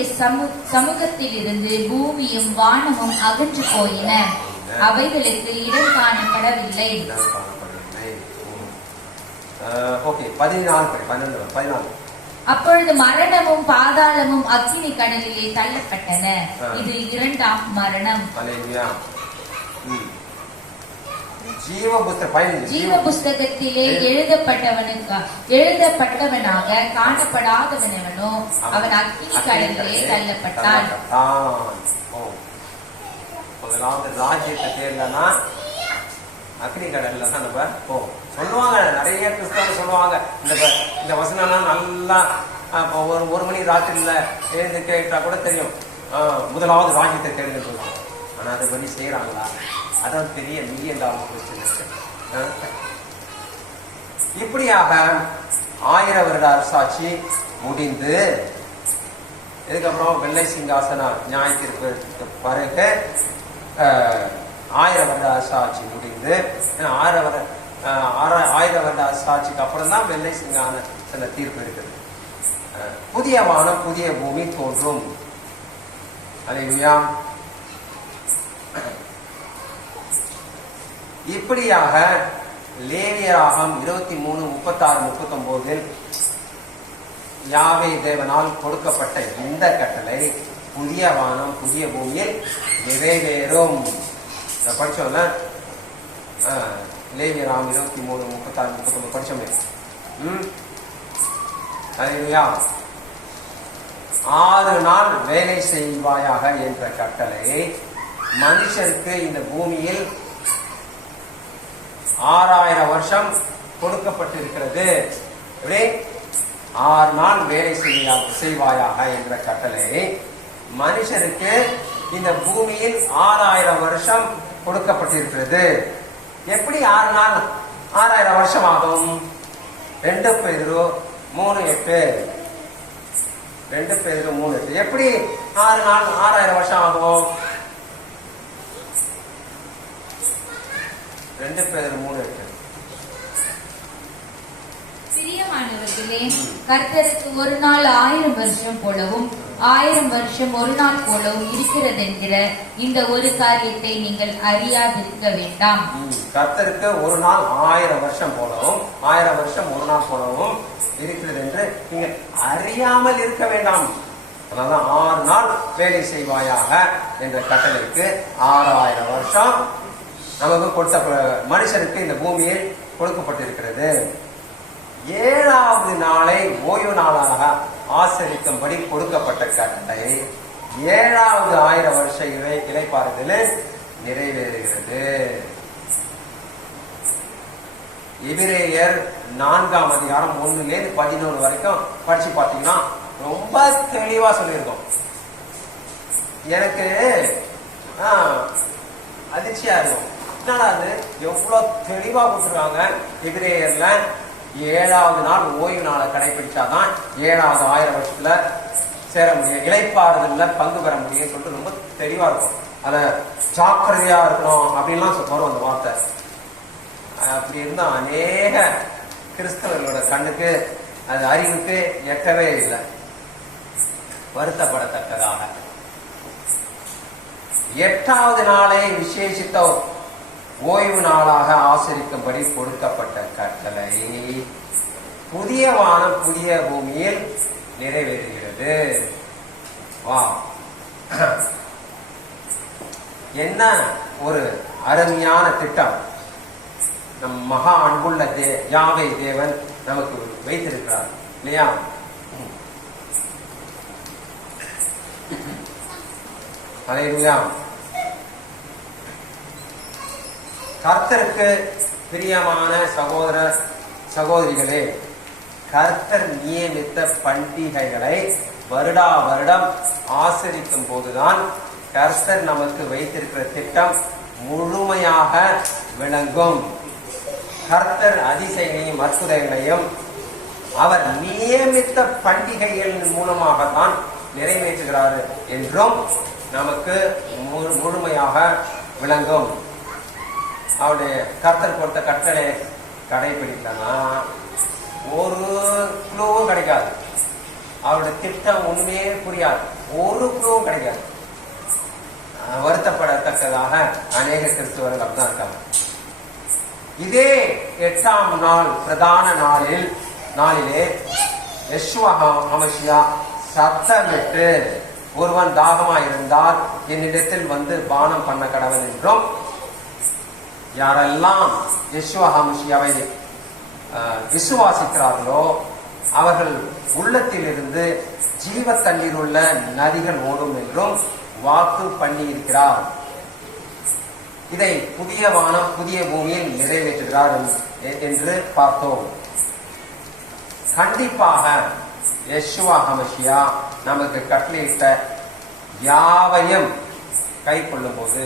சமூகத்தில் இருந்து பூமியும் வானமும் அகன்று போயின. அவைகளுக்கு இடம் காணப்படவில்லை. 14. அப்பொழுது மரணமும் பாதாளமும் அக்கினி கடலிலே தள்ளப்பட்டன. இது இரண்டாம் மரணம். ஜீவ புஸ்தகத்திலே எழுதப்பட்டவனாக காணப்படாதவனவனோ அவன் அக்கினி கடலிலே தள்ளப்பட்டான். முதலாவது ராஜ்யத்தை தேர்ந்தனா அக்னி கடல்ல தான் நம்ம சொல்லுவாங்க. நிறைய கிறிஸ்தவங்க சொல்லுவாங்க இந்த வசனம்லாம் நல்லா ஒரு மணி ராத்திரில எழுந்து கேட்டா கூட தெரியும். முதலாவது ராஜ்யத்தை தேர்ந்து சொல்லுவாங்க. ஆனா அதை பண்ணி செய்யறாங்களா? அதான் பெரிய மில்லியன் டாலர் பிரச்சனை. இப்படியாக 1000 வருட அரசாட்சி முடிந்து இதுக்கப்புறம் வெள்ளை சிங்காசன நியாய தீர்ப்புக்கு பிறகு 1000 வருட அரசாட்சி முடிந்து 1000 வருட அரசாட்சிக்கு அப்புறம் தான் வெள்ளை சிங்காசன தீர்ப்பு இருக்குது. புதிய வானம் புதிய பூமி தோன்றும். அல்லேலூயா. இப்படியாக லேவியராகம் 23, 36, 39 யாவே தேவனால் கொடுக்கப்பட்ட இந்த கட்டளை புதிய வானம் புதிய பூமியில் நிறைவேறும். படிச்சோம்ல, லேவியராகம் 23, 36, 39 படிச்சோமே. அல்லேலூயா. 6 நாள் வேலை செய்வாயாக என்ற கட்டளை மனுஷருக்கு இந்த பூமியில் 6000 வருஷம் கொடுக்கப்பட்டிருக்கிறது. 6 நாள் வேலை செய்வாயாக என்ற கட்டளை மனுஷருக்கு இந்த பூமியில் 6000 வருஷம் கொடுக்கப்பட்டிருக்கிறது. எப்படி 6 நாள் 6000 வருஷம் ஆகும்? 2 பேதுரு 3:8. 2 பேதுரு 3:8. எப்படி 6 நாள் 6000 வருஷம் ஆகும்? 2 பேதுரு 3:8. பிரியமானவர்களே, கர்த்தருக்கு ஒரு நாள் 1000 வருஷம் போலவும் 1000 வருஷம் ஒரு நாள் போலவும் இருக்கிறதென்கிற இந்த ஒரு காரியத்தை நீங்கள் அறியாதிருக்க வேண்டாம். கர்த்தருக்கு ஒரு நாள் 1000 வருஷம் போலவும் 1000 வருஷம் ஒரு நாள் போலவும் இருக்கிறது என்று நீங்கள் அறியாமல் இருக்க வேண்டாம். அதனால 6 நாள் வேலை செய்வாயாக என்ற கட்டளைக்கு 6000 வருஷம் நமக்கு கொடுத்த மனுஷனுக்கு இந்த பூமியில் கொடுக்கப்பட்டிருக்கிறது. 7வது நாளை ஓய்வு நாளாக ஆசரிக்கும்படி கொடுக்கப்பட்ட கட்டளை 7வது 1000 வருஷ இளைப்பாறுதலில் நிறைவேறுகிறது. எபிரேயர் 4ஆம் அதிகாரம் 1லேருந்து 11 வரைக்கும் படிச்சு பார்த்தீங்கன்னா ரொம்ப தெளிவா சொல்லியிருக்கோம். எனக்கு அதிர்ச்சியா இருக்கும். என்னடா அது எவ்வளவு தெளிவா கொடுத்துருக்காங்க. எபிரேயர்ல 7வது நாள் ஓய்வு நாளை கடைபிடிச்சாதான் 7வது 1000 வருஷத்துல சேர முடியும், இளைப்பாறுதல்ல பங்கு பெற முடியும் சொல்லிட்டு ரொம்ப தெளிவா இருக்கும். அத ஜாக்கிரதையா இருக்கணும் அப்படின்லாம் வரும் அந்த வார்த்தை. அப்படி இருந்தா அநேக கிறிஸ்தவர்களோட கண்ணுக்கு அது அறிவுக்கு எட்டவே இல்லை, வருத்தப்படத்தக்கதாக. 8வது நாளை விசேஷித்த ஓய்வு நாளாக ஆசரிக்கும்படி கொடுக்கப்பட்ட கட்டளை புதிய வானம் புதிய பூமியில் நிறைவேறுகிறது. வா, என்ன ஒரு அருமையான திட்டம் நம் மகா அன்புள்ள யாவை தேவன் நமக்கு வைத்திருக்கிறார் இல்லையா? அல்லேலூயா. கர்த்தருக்கு பிரியமான சகோதர சகோதரிகளே, கர்த்தர் நியமித்த பண்டிகைகளை வருடா வருடம் ஆசரிக்கும் போதுதான் கர்த்தர் நமக்கு வைத்திருக்கிற திட்டம் முழுமையாக விளங்கும். கர்த்தர் அதிசயங்களையும் அற்புதங்களையும் அவர் நியமித்த பண்டிகைகளின் மூலமாகத்தான் நிறைவேற்றுகிறார் என்றும் நமக்கு முழுமையாக விளங்கும். அவருடைய கர்த்தர் கொடுத்த கட்டளை கடைபிடித்தனா ஒரு குழுவும் கிடைக்காது. அவருடைய திட்டம் உண்மையே புரியாது, ஒரு குழுவும் கிடைக்காது. வருத்தப்படத்தக்கதாக அநேக கிறிஸ்துவர்கள் அப்படிதான் இருக்காங்க. இதே 8ஆம் நாள் பிரதான நாளிலே யெஷுவா ஹமஷியா சத்தமிட்டு, ஒருவன் தாகமாயிருந்தால் என்னிடத்தில் வந்து பானம் பண்ண கடவன் என்றும், யாரெல்லாம் யெஷுவா ஹமஷியாவை விசுவாசிக்கிறார்களோ அவர்கள் உள்ளத்திலிருந்து ஜீவ தண்ணீர் உள்ள நதிகள் ஓடும் என்றும் வாக்கு பண்ணி இருக்கிறார். இதை புதிய வானம் புதிய பூமியில் நிறைவேற்றுகிறார் என்று பார்த்தோம். கண்டிப்பாக யெஷுவா ஹமஷியா நமக்கு கட்டளையிட்ட யாவையும் கை கொள்ளும் போது,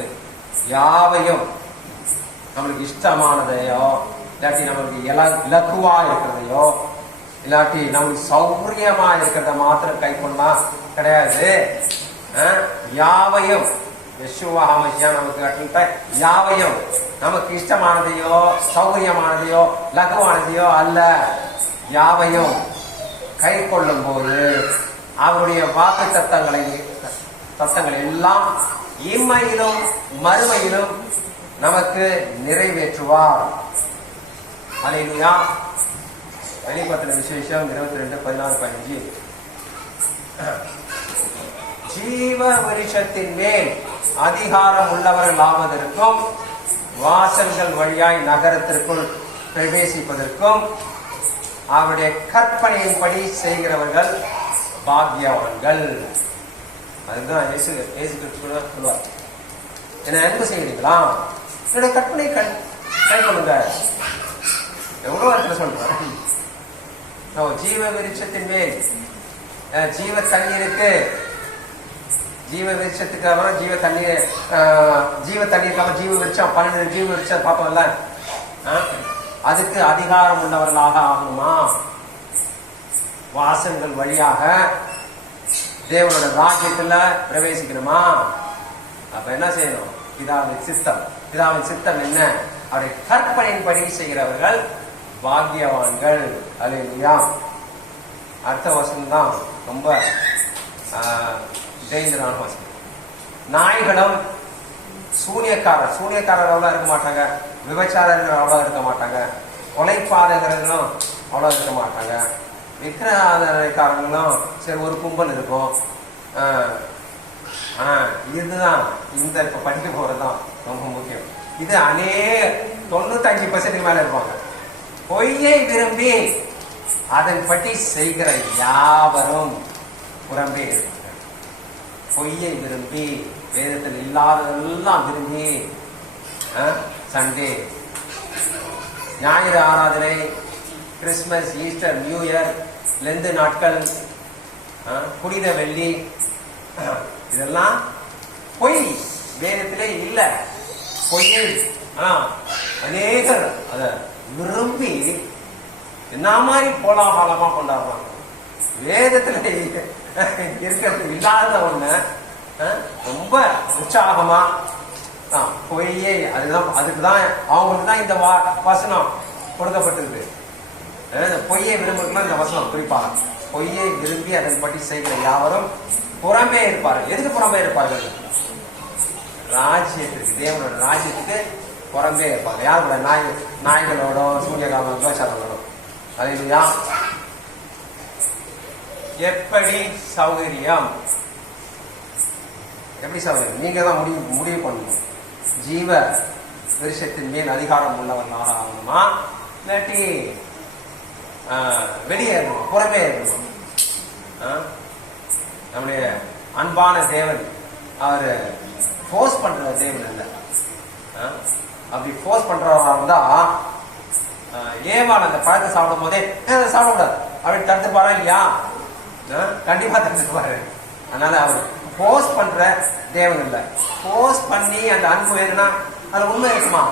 யாவையும் நம்மளுக்கு இஷ்டமானதையோ இல்லாட்டி நம்மளுக்கு இலக்குவா இருக்கிறதையோ இல்லாட்டி நம்மளுக்கு சௌகரியமா இருக்கிறத மாத்திரம் கை கொள்ளா கிடையாது. யாவையும் யெஷுவா ஹமஷியா நமக்கு கட்டளையிட்ட யாவையும், நமக்கு இஷ்டமானதையோ சௌகரியமானதையோ லகுவானதையோ அல்ல, யாவையும் கை கொள்ளும் போது அவருடைய வாக்கு தத்தங்கள் எல்லாம் இம்மையிலும் மறுமையிலும் நமக்கு நிறைவேற்றுவார். அல்லேலூயா. வெளிப்படுத்தின விசேஷம் 22:14-15. ஜீவ விருட்சத்தின் மேல் அதிகாரம் உள்ளவர்கள் ஆவதற்கும் வாசல்கள் வழியாய் நகரத்திற்குள் பிரவேசிப்பதற்கும் அவருடைய கற்பனையின்படி செய்கிறவர்கள் பாக்கியவான்கள். அதுதான் இயேசு கிறிஸ்து சொல்லுவார், என்ன அன்பு செய்கிறீங்களா, என்னுடைய கற்பனை கை கொள்ளுங்க. எவ்வளவு இடத்துல சொல்றேன். ஜீவ விருட்சத்தின் மேல் ஜீவ தண்ணீருக்கு, ஜீவ விருட்சத்துக்கு அப்புறம் ஜீவ தண்ணீருக்கு அப்புறம் ஜீவ விருட்சம் 12 ஜீவ விருட்சம் பார்ப்போம்ல, அதுக்கு அதிகாரம் உள்ளவர்களாக ஆகணுமா? வாசல்கள் வழியாக தேவனோட ராஜ்யத்துல பிரவேசிக்கணுமா? அப்ப என்ன செய்யணும்? பிதாவின் சித்தம் என்ன? அவருடைய கற்பனையின்படி செய்கிறவர்கள் பாக்கியவான்கள். அல்லேலூயா. அடுத்த வசனம் தான் ரொம்ப டேஞ்சரான வசனம். நாய்களும் சூனியக்காரர் அவ்வளோ இருக்க மாட்டாங்க, விபச்சாரர்கள் அவ்வளோ இருக்க மாட்டாங்க, கொலைப்பாதகர்களும் அவ்வளோ இருக்க மாட்டாங்க, விக்கிரகாரங்களும் சரி ஒரு கும்பல் இருக்கும். ஆனா இதுதான் இந்த இப்ப படிக்க போறதுதான் ரொம்ப முக்கியம். இது 95% மேல இருப்பாங்க. பொய்யை விரும்பி அதன் பற்றி செய்கிற யாவரும் புறம்பே இருப்பாங்க. பொய்யை விரும்பி, வேதத்தில் இல்லாததெல்லாம் விரும்பி, சண்டே, ஞாயிறு ஆராதனை, Christmas, Easter, new year, Lent நாட்கள், புனித வெள்ளி, இதெல்லாம் பொய், வேதத்திலே இல்ல. பொய்யை அநேகர் அத விரும்பி என்ன மாதிரி கோலாகலமா கொண்டாடுறாங்க. வேதத்துல இருக்கிறது இல்லாத ஒண்ணு ரொம்ப உற்சாகமா பொய்யை, அதுக்குதான் அவங்களுக்கு தான் இந்த வசனம் கொடுக்கப்பட்டிருக்கு. பொய்யை விரும்புறதுனா இந்த வசனம் குறிப்பாக பொய்யை விரும்பி அதன் பற்றி செய்கிற யாவரும் புறம்பே இருப்பார்கள். எதுக்கு புறம்பே இருப்பார்கள்? ராஜ்யத்திற்கு, தேவனோட ராஜ்யத்துக்கு புறம்பே இருப்பாங்க. யாரோட? நாய்களோட, சூரியகாலம், விபச்சாரங்களோட. அல்லேலூயா. எப்படி சௌகரியம்? எப்படி சௌகரியம்? நீங்க தான் முடிவு பண்ணணும். ஜீவ விருட்சத்தின் மேல் அதிகாரம் உள்ளவர்களாக ஆகணுமா, இல்லாட்டி வெளியே இருக்கணும், புறமே இருக்கணும்? நம்முடைய அன்பான தேவன் அவர் ஃபோர்ஸ் பண்ற தேவன் இல்லை. அப்படி ஃபோர்ஸ் பண்றவரா இருந்தா ஏவாள் அந்த பழத்தை சாப்பிடும் போதே சாப்பிடக்கூடாது அப்படி தடுத்துப்பாரா இல்லையா? கண்டிப்பா தடுத்துப்பாரு. அதனால அவர் ஃபோர்ஸ் பண்ற தேவன் இல்லை. ஃபோர்ஸ் பண்ணி அந்த அன்பு வேணும்னா அதுல உண்மை இருக்குமா?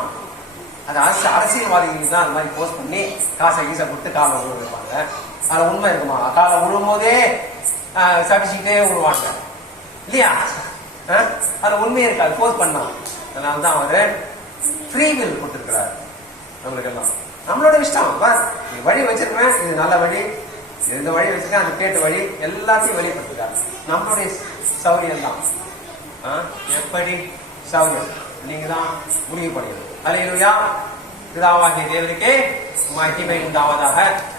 அது அரசியல்வாதிகளுக்கு தான் அந்த மாதிரி ஃபோர்ஸ் பண்ணி காசை கீசை கொடுத்து காலை உழுவ வைப்பாங்க. அதுல உண்மை இருக்குமா? காலை உழுவும் போதே சபிச்சுக்கிட்டே விழுவாங்க இல்லையா? அது உண்மையே இருக்காது ஃபோர்ஸ் பண்ணா. அதனாலதான் அவரு ஃப்ரீ வில் கொடுத்துருக்கிறார் நம்மளுக்கு எல்லாம். நம்மளோட இஷ்டம் வழி வச்சிருக்கேன், இது நல்ல வழி, இந்த வழி வச்சிருக்கேன், அந்த கேட்டு வழி எல்லாத்தையும் வெளிப்படுத்துறாரு. நம்மளுடைய சௌரியம் தான். எப்படி சௌரியம் நீங்க தான் முடிவு பண்ணிடுது. அல்லேலூயா. பிதாவாகிய தேவனுக்கே மகிமை உண்டாவதாக.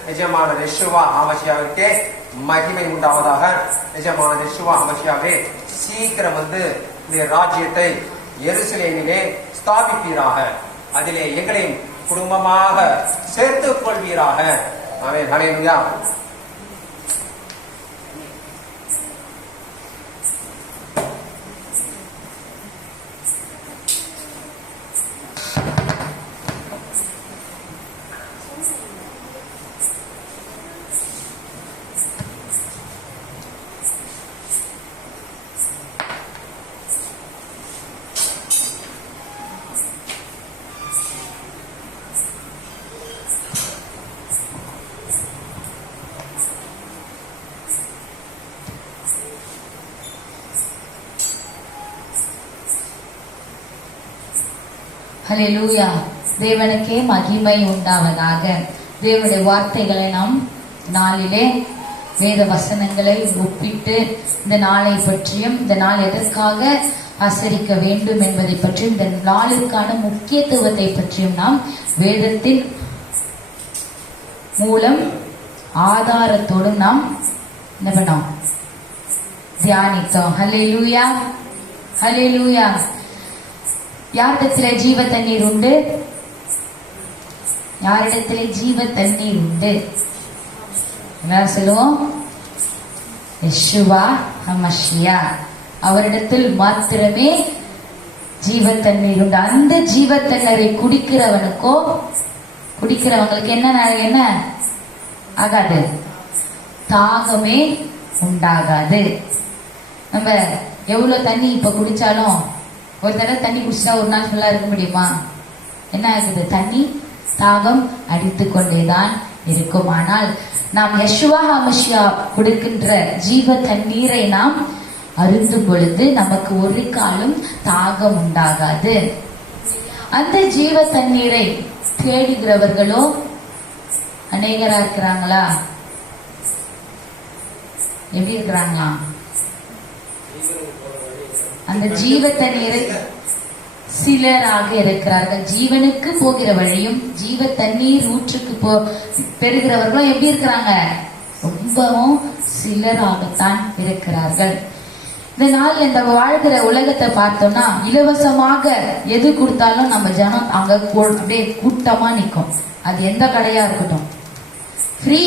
நிஜமான யெஷுவா ஹமஷியாவிற்கே மகிமை உண்டாவதாக. நிஜமான யெஷுவா ஹமஷியாவே சீக்கிரம் வந்து இந்த ராஜ்யத்தை எருசலேமிலே ஸ்தாபிப்பீராக. அதிலே எங்களையும் குடும்பமாக சேர்த்துக் கொள்வீராக. ஆமென். ஹல்லேலூயா. ஹல்லேலூயா. தேவனுக்கே மகிமை உண்டாவதாக. தேவனுடைய வார்த்தைகளை நாம் நாளிலே வேத வசனங்களை ஒப்பிட்டு இந்த நாளை பற்றியும் இந்த நாள் எதற்காக ஆசரிக்க வேண்டும் என்பதை பற்றியும் இந்த நாளுக்கான முக்கியத்துவத்தை பற்றியும் நாம் வேதத்தின் மூலம் ஆதாரத்தோடும் நாம் என்ன பண்ணோம்? தியானித்தோம். ஹல்லேலூயா. ஹல்லேலூயா. யாரிடத்திலே ஜீவ தண்ணீர் உண்டு? யாரிடத்திலே ஜீவ தண்ணீர் உண்டு? என்ன சொல்லுவோம்? யெஷுவா ஹமஷியா. அவரிடத்தில் மாத்திரமே ஜீவ தண்ணீர் உண்டு. அந்த ஜீவ தண்ணீரை குடிக்கிறவங்களுக்கு என்ன ஆகாது? தாகமே உண்டாகாது. நம்ம எவ்வளவு தண்ணி இப்ப குடிச்சாலும் ஒரு தடவை தண்ணி குடிச்சா ஒரு நாள் ஃபுல்லா இருக்க முடியுமா? என்ன ஆகுது? தண்ணி தாகம் அடித்து கொண்டேதான் இருக்கும். ஆனால் நாம் யெஷுவா ஹமஷியா கொடுக்கின்ற ஜீவ தண்ணீரை நாம் அருந்தும் பொழுது நமக்கு ஒரு காலம் தாகம் உண்டாகாது. அந்த ஜீவ தண்ணீரை தேடுகிறவர்களோ அநேகரா இருக்கிறாங்களா? எப்படி இருக்கிறாங்களா? அந்த ஜீவ தண்ணீரை சிலராக இருக்கிறார்கள். ஜீவனுக்கு போகிற வழியும் ஜீவ தண்ணீர் ஊற்றுக்கு பெறுகிறவர்களும் எப்படி இருக்கிறாங்க? ரொம்பவும் சிலராகத்தான் இருக்கிறார்கள். இந்த நாள் இந்த வாழ்கிற உலகத்தை பார்த்தோம்னா இலவசமாக எது கொடுத்தாலும் நம்ம ஜனம் அங்க அப்படியே கூட்டமா நிற்கும். அது எந்த கடையா இருக்கட்டும். ஃப்ரீ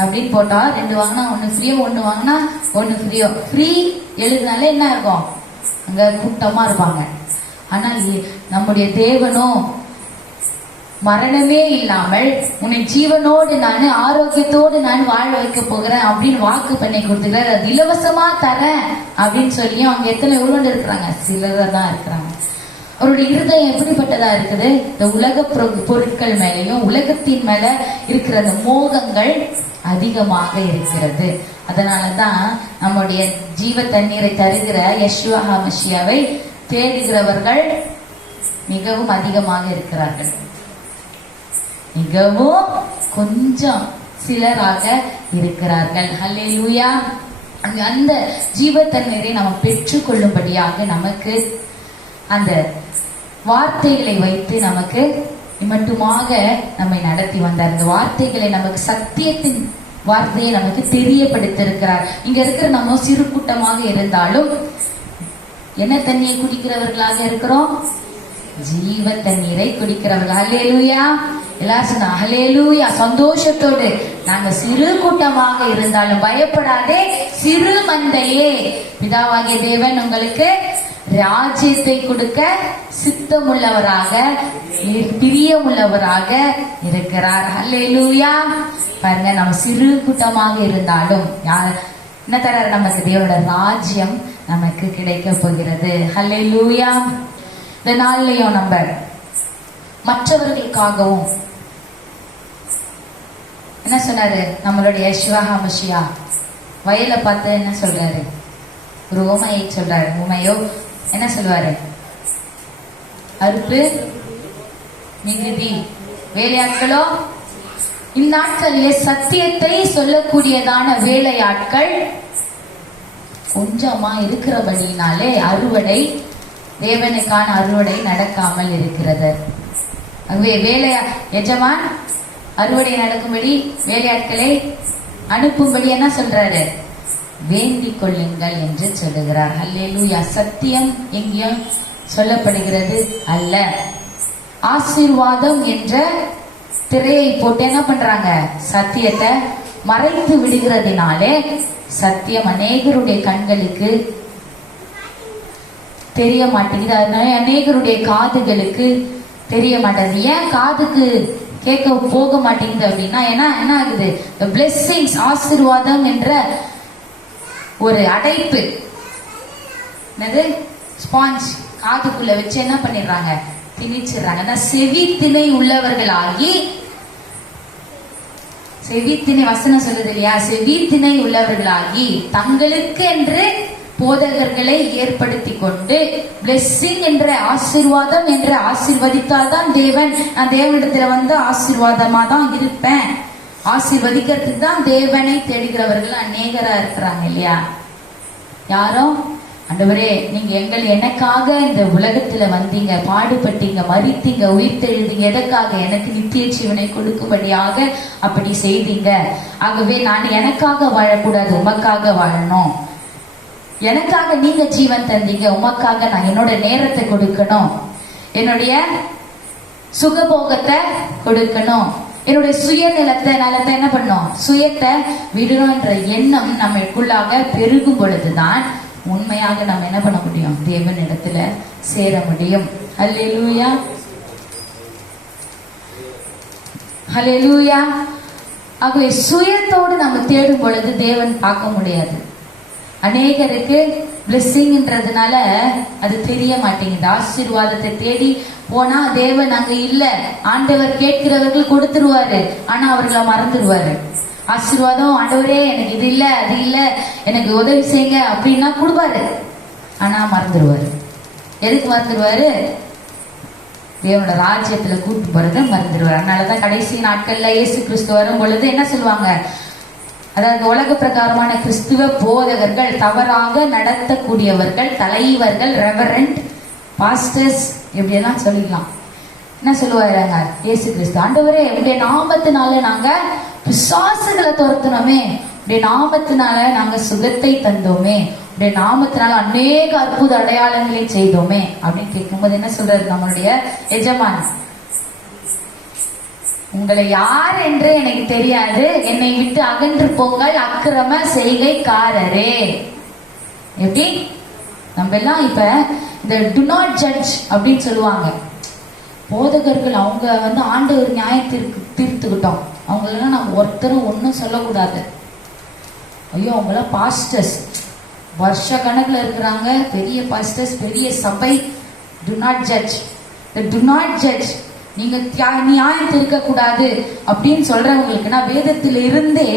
அப்படின்னு போட்டா 2 வாங்கினா 1 ஃப்ரீயோ, 1 வாங்கினா 1 ஃப்ரீயோ. ஃப்ரீ எழுதினாலே என்ன இருக்கும்? அங்க கூட்டமா இருப்பாங்க. ஆனால் நம்முடைய தேவனோ மரணமே இல்லாமல் உன்னை ஜீவனோடு நான் ஆரோக்கியத்தோடு நான் வாழ வைக்க போகிறேன் அப்படின்னு வாக்கு பண்ணி கொடுத்துக்கிறார். அது இலவசமா தரேன் அப்படின்னு சொல்லியும் அவங்க எவ்வளவு இருக்கிறாங்க? சிலர் தான் இருக்கிறாங்க. அவருடைய இருதயம் எப்படிப்பட்டதா இருக்குது? இந்த உலக பொருட்கள் மேலேயும் உலகத்தின் மேல இருக்கிற அந்த மோகங்கள் அதிகமாக இருக்கிறது. அதனாலதான் நம்முடைய ஜீவ தண்ணீரை தருகிற யெஷுவா ஹமஷியாவை தேடுகிறவர்கள் மிகவும் அதிகமாக இருக்கிறார்கள். மிகவும் கொஞ்சம் சிலராக இருக்கிறார்கள். ஹல்லேலூயா. அந்த ஜீவ தண்ணீரை நம்ம பெற்றுக்கொள்ளும்படியாக நமக்கு அந்த வார்த்தைகளை வைத்து நமக்கு மட்டுமாக நம்மை நடத்தி வந்தார். அந்த வார்த்தைகளை நமக்கு சத்தியத்தின் வார்த்தையை நமக்கு தெரியப்படுத்திருக்கிறார். இங்க இருக்கிற நம்ம சிறு கூட்டமாக இருந்தாலும் என்ன தண்ணியை குடிக்கிறவர்களாக இருக்கிறோம்? ஜீவ தண்ணீரை குடிக்கிறவர்கள். அல்லேலூயா. எல்லாரும் சொன்னா ஹல்லேலூயா. சந்தோஷத்தோடு நாங்க சிறு கூட்டமாக இருந்தாலும் பயப்படாதே சிறு மந்தையே, பிதாவாகிய தேவன் உங்களுக்கு ராஜ்யத்தை கொடுக்க சித்தமுள்ளவராக பிரியமுள்ளவராக இருக்கிறார். ஹல்லேலூயா. பாருங்க, நம்ம சிறு கூட்டமாக இருந்தாலும் யார் என்ன தராரு நமக்கு? தேவனோட ராஜ்யம் நமக்கு கிடைக்க போகிறது. ஹல்லேலூயா. இந்த நாள்லயும் நம்ம மற்றவர்களுக்காகவும் என்ன சொன்னாரு? நம்மளுடைய யெஷுவா ஹமஷியா வயலை பார்த்து என்ன சொல்றாரு? ஒரு உமையை சொல்றாரு. உமையோ என்ன சொல்லுவாரு? அறுப்பு மிகுதி, வேலையாட்களோ. இந்நாட்களிலே சத்தியத்தை சொல்லக்கூடியதான வேலையாட்கள் கொஞ்சமா இருக்கிறபடினாலே அறுவடை, தேவனுக்கான அறுவடை நடக்காமல் இருக்கிறது. வேலையா எஜமான் அறுவடை நடக்கும்படி வேலையாட்களை அனுப்பும்படி என்ன சொல்றாரு? வேண்டிக் கொள்ளுங்கள் என்று சொல்லுகிறார். ஹல்லேலூயா. சத்தியம் எங்கேயும் சொல்லப்படுகிறது அல்ல. ஆசீர்வாதம் என்ற திரையை போட்டு என்ன பண்றாங்க? சத்தியத்தை மறைத்து விடுகிறதுனாலே சத்தியம் அநேகருடைய கண்களுக்கு தெரிய மாட்டேங்குது. அதனால அநேகருடைய காதுகளுக்கு தெரிய மாட்டேங்குது. ஏன் காதுக்கு கேட்க போக மாட்டேங்குது அப்படின்னா, ஏன்னா என்ன ஆகுது? பிளெஸிங்ஸ், ஆசீர்வாதம் என்ற ஒரு அடைப்பு, என்னது ஸ்பாஞ்ச் காதுக்குள்ள வச்சு என்ன பண்ணிடுறாங்க? திணிச்சிடுறாங்க. செவி திணை உள்ளவர்களாகி, செவி திணை வசனம் சொல்லுது இல்லையா? செவி திணை உள்ளவர்களாகி தங்களுக்கு என்று போதகர்களை ஏற்படுத்தி கொண்டு பிளெஸிங் என்ற ஆசீர்வாதம் என்று ஆசீர்வதித்தால் தான் தேவன், நான் தேவனிடத்துல வந்து ஆசீர்வாதமா தான் இருப்பேன், ஆசீர்வதிக்கிறதுக்கு தான் தேவனை தேடுகிறவர்கள் அநேகரா இருக்கிறாங்க இல்லையா? யாரும் ஆண்டவரே நீங்க எனக்காக இந்த உலகத்துல வந்தீங்க, பாடுபட்டீங்க, மரித்தீங்க, உயிர்த்தெழுந்தீங்க, எதற்காக? எனக்கு நித்திய ஜீவனை கொடுக்கும்படியாக அப்படி செய்தீங்க. ஆகவே நான் எனக்காக வாழக்கூடாது, உமக்காக வாழணும். எனக்காக நீங்க ஜீவன் தந்தீங்க, உமக்காக நான் என்னோட நேரத்தை கொடுக்கணும், என்னுடைய சுகபோகத்தை கொடுக்கணும், என்னுடைய சுயநலத்தை என்ன பண்ணும்? சுயத்தை விடணும்ன்ற எண்ணம் நம்மளுக்குள்ளாக பெருகும் பொழுதுதான் உண்மையாக நம்ம என்ன பண்ண முடியும்? தேவன் இடத்துல சேர முடியும். ஹல்லேலூயா. ஹல்லேலூயா. ஆகவே சுயத்தோடு நம்ம தேடும் பொழுது தேவன் பார்க்க முடியாது. அநேகருக்கு பிளெஸிங்ன்றதுனால அது தெரிய மாட்டேங்குது. ஆசீர்வாதத்தை தேடி போனா தேவன் அங்க இல்ல. ஆண்டவர் கேட்கிறவர்கள் கொடுத்துருவாரு, ஆனா அவர்களை மறந்துடுவாரு. ஆசீர்வாதம், ஆண்டவரே எனக்கு இது இல்ல அது இல்ல, எனக்கு உதவி செய்யுங்க அப்படின்னா கொடுப்பாரு, ஆனா மறந்துடுவாரு. எதுக்கு மறந்துடுவாரு? தேவனோட ராஜ்யத்துல கூட்டு போறத மறந்துடுவாரு. அதனாலதான் கடைசி நாட்கள்ல இயேசு கிறிஸ்து வரும் பொழுது என்ன சொல்லுவாங்க? அதாவது உலக பிரகாரமான கிறிஸ்துவ போதகர்கள், தவறாக நடத்தக்கூடியவர்கள், தலைவர்கள், ரெவரண்ட், பாஸ்டர்ஸ், எப்படியெல்லாம் சொல்லிக்கலாம். என்ன சொல்லுவாங்க? இயேசு கிறிஸ்து, ஆண்டவரே உடைய நாமத்தினால நாங்க பிசாசுகளை துரத்தினோமே, உடைய நாமத்தினால நாங்க சுகத்தை தந்தோமே, உடைய நாமத்தினால அநேக அற்புத அடையாளங்களை செய்தோமே அப்படின்னு கேட்கும்போது என்ன சொல்றாரு நம்மளுடைய எஜமான்? உங்களை யார் என்று எனக்கு தெரியாது, என்னை விட்டு அகன்று போங்கள் அக்கிரம செய்கைக்காரரே. எப்படி நம்ம எல்லாம் இப்ப இந்த டு நாட் ஜட்ஜ் அப்படின்னு சொல்லுவாங்க. போதகர்கள் அவங்க வந்து ஆண்டவர் நியாயத்திற்கு தீர்த்துக்கிட்டோம், அவங்களெல்லாம் நம்ம ஒருத்தரும் ஒன்றும் சொல்லக்கூடாது. ஐயோ அவங்களாம் பாஸ்டர்ஸ், வருஷ கணக்கில் இருக்கிறாங்க, பெரிய பாஸ்டர்ஸ், பெரிய சபை. To not judge, to not judge, நீங்க நியாயம் தீர்க்க கூடாது அப்படின்னு சொல்றவங்களுக்குன்னா வேதத்தில் இருந்தே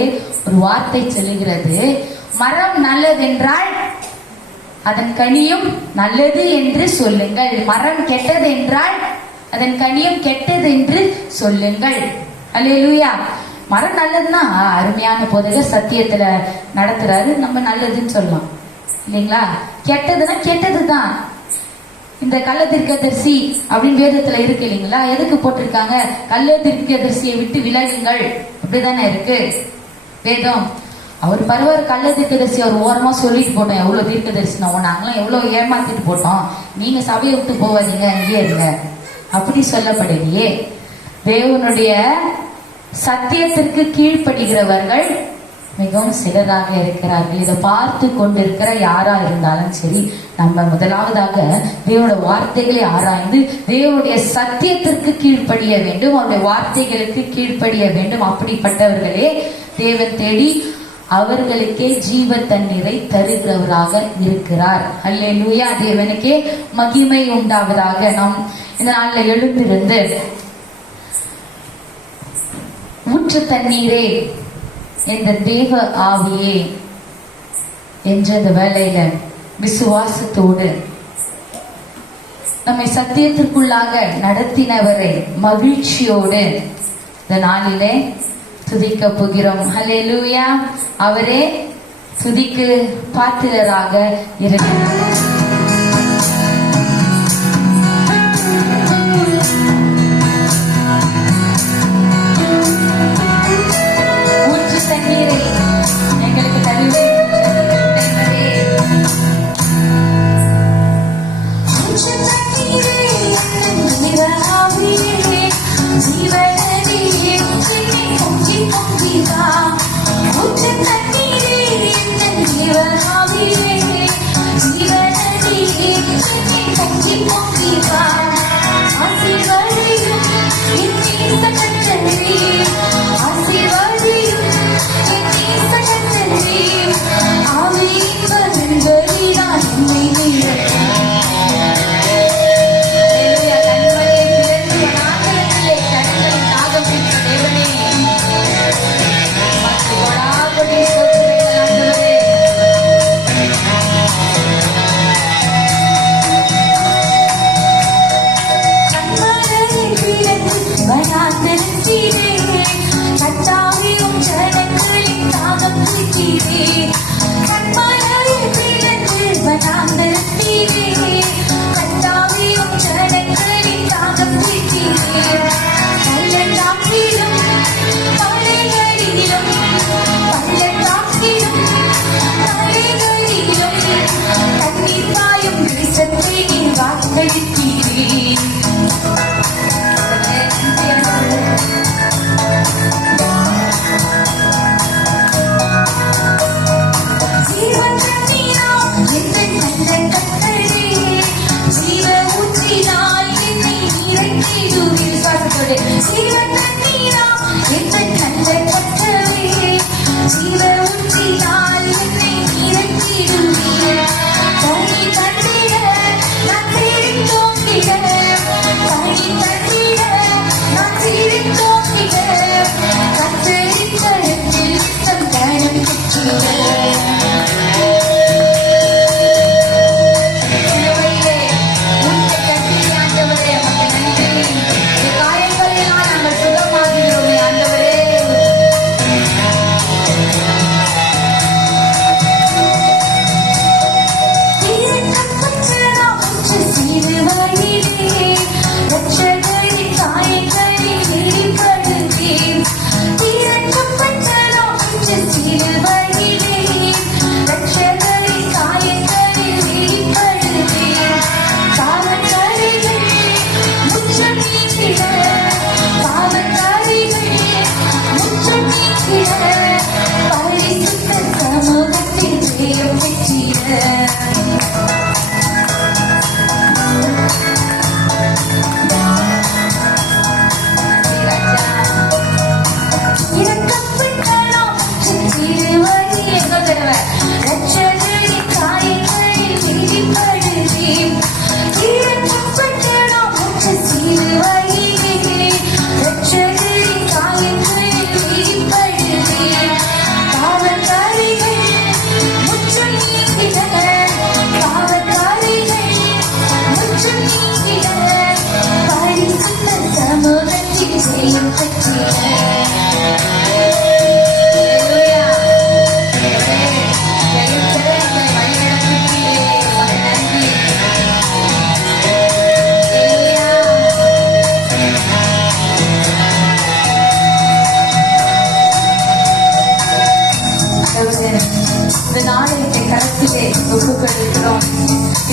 ஒரு வார்த்தை சொல்லுகிறது, மரம் நல்லதென்றால் அதன் கனியும் நல்லது என்று சொல்லுங்கள், மரம் கெட்டது என்றால் அதன் கனியும் கெட்டது என்று சொல்லுங்கள். அல்லேலூயா. மரம் நல்லதுன்னா அருமையான போதகர் சத்தியத்துல நடத்துறாரு, நம்ம நல்லதுன்னு சொல்லலாம் இல்லைங்களா? கெட்டதுன்னா கெட்டதுதான். இந்த கள்ள தீர்க்கதரிசி அப்படின்னு வேதத்துல இருக்கு இல்லைங்களா? எதுக்கு போட்டிருக்காங்க? கள்ள தீர்க்கதரிசியை விட்டு விலகுங்கள், அப்படிதானே இருக்கு வேதம். அவர் பரவாயில்ல, கள்ள தீர்க்கதரிசி அவர் ஓரமா சொல்லிட்டு போட்டோம், எவ்வளவு தீர்க்கதரிசி நாங்களாம் எவ்வளவு ஏமாத்திட்டு போட்டோம், நீங்க சபையை விட்டு போவாதீங்க, அங்கேயே இருங்க அப்படி சொல்லப்படலையே. தேவனுடைய சத்தியத்திற்கு கீழ்ப்படுகிறவர்கள் மிகவும் சிலராக இருக்கிறார்கள். இதை பார்த்து கொண்டிருக்கிற யாரா இருந்தாலும் சரி, நம்ம முதலாவதாக தேவனுடைய வார்த்தைகளை ஆராய்ந்து தேவனுடைய சத்தியத்திற்கு கீழ்ப்படிய வேண்டும், அவருடைய வார்த்தைகளுக்கு கீழ்ப்படிய வேண்டும். அப்படிப்பட்டவர்களே தேவன் தேடி அவர்களுக்கே ஜீவ தண்ணீரை தருகிறவராக இருக்கிறார். அல்லேலூயா, தேவனுக்கே மகிமை உண்டாவதாக. நாம் இந்த நாளில் எழுந்திருந்து ஊற்று தண்ணீரே என்ற தேவ ஆவியே என்ற இந்த வேளையில விசுவாசத்தோடு நம்மை சத்தியத்திற்குள்ளாக நடத்தினவரை மகிழ்ச்சியோடு இந்த நாளிலே துதிக்க போகிறோம். ஹல்லேலூயா. அவரே துதிக்கு பாத்திரராக இருக்கிறார். ஊற்று தண்ணீரை எங்களுக்கு தருவே ஒப்புக்கொண்டிருக்கிறோம்.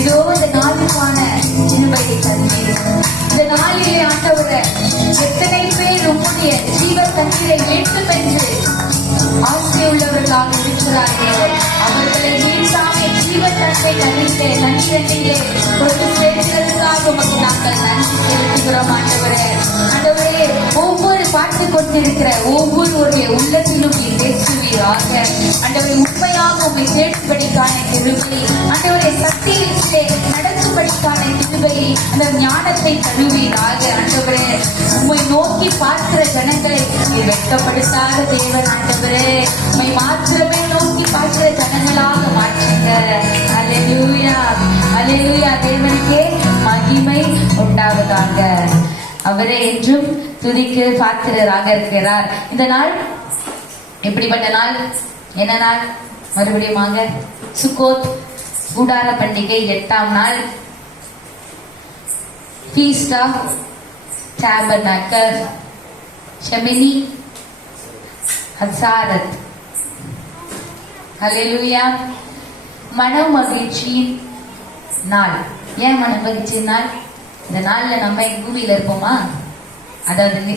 இதோ இந்த நாளுக்கான கிருபையை தந்தீர். இந்த நாளிலே ஆண்டவரே எத்தனை பேர் உம்முடைய ஜீவ தண்ணீரை வேண்டும் என்று ஆசையுள்ளவர்களாக இருக்கிறார்களோ அவர்களை நீசாமே ஜீவ தன்மை தண்ணீரே கொண்டு சேர்க்கிறதுக்காக உமக்கு நாங்கள் நன்றி செலுத்துகிறோம் ஆண்டவரே. ஆண்டவரே, ஒவ்வொரு பார்த்து கொண்டிருக்கிற ஒவ்வொருவருடைய உள்ளத்திலும் நீ பேசுவீராக. ஆண்டவரை உண்மையாக உண்மை கேட்படிக்கான கிருபை, ஆண்டவரை சத்தியத்திலே நடக்கும்படிக்கான கிருபை, அந்த ஞானத்தை தருவீராக. ஆண்டவரே, உம்மை நோக்கி பார்க்கிற ஜனங்களை நீர் வெட்கப்படுத்தாத தேவன். ஆண்டவரே, உம்மை மாத்திரமே நோக்கி பார்க்கிற ஜனங்களாக மாற்றுங்க. அல்லேலூயா, அல்லேலூயா. தேவனுக்கே மகிமை உண்டாவதாக. அவரே என்றும் துதிக்கு பார்க்கிறவராக இருக்கிறார். இந்த நாள் எப்படிப்பட்ட நாள்? என்ன நாள்? மறுபடியும் சுக்கோத் கூடார பண்டிகை 8ஆம் நாள், ஃபீஸ்ட் ஆஃப் டாபர்னாக்கல், ஷெமினி ஹசாரத். அல்லேலூயா. மன மகிழ்ச்சியின் நாள். ஏன் மன மகிழ்ச்சி நாள்? இந்த நாள்ல நம்ம பூமியில இருப்போமா? அதாவது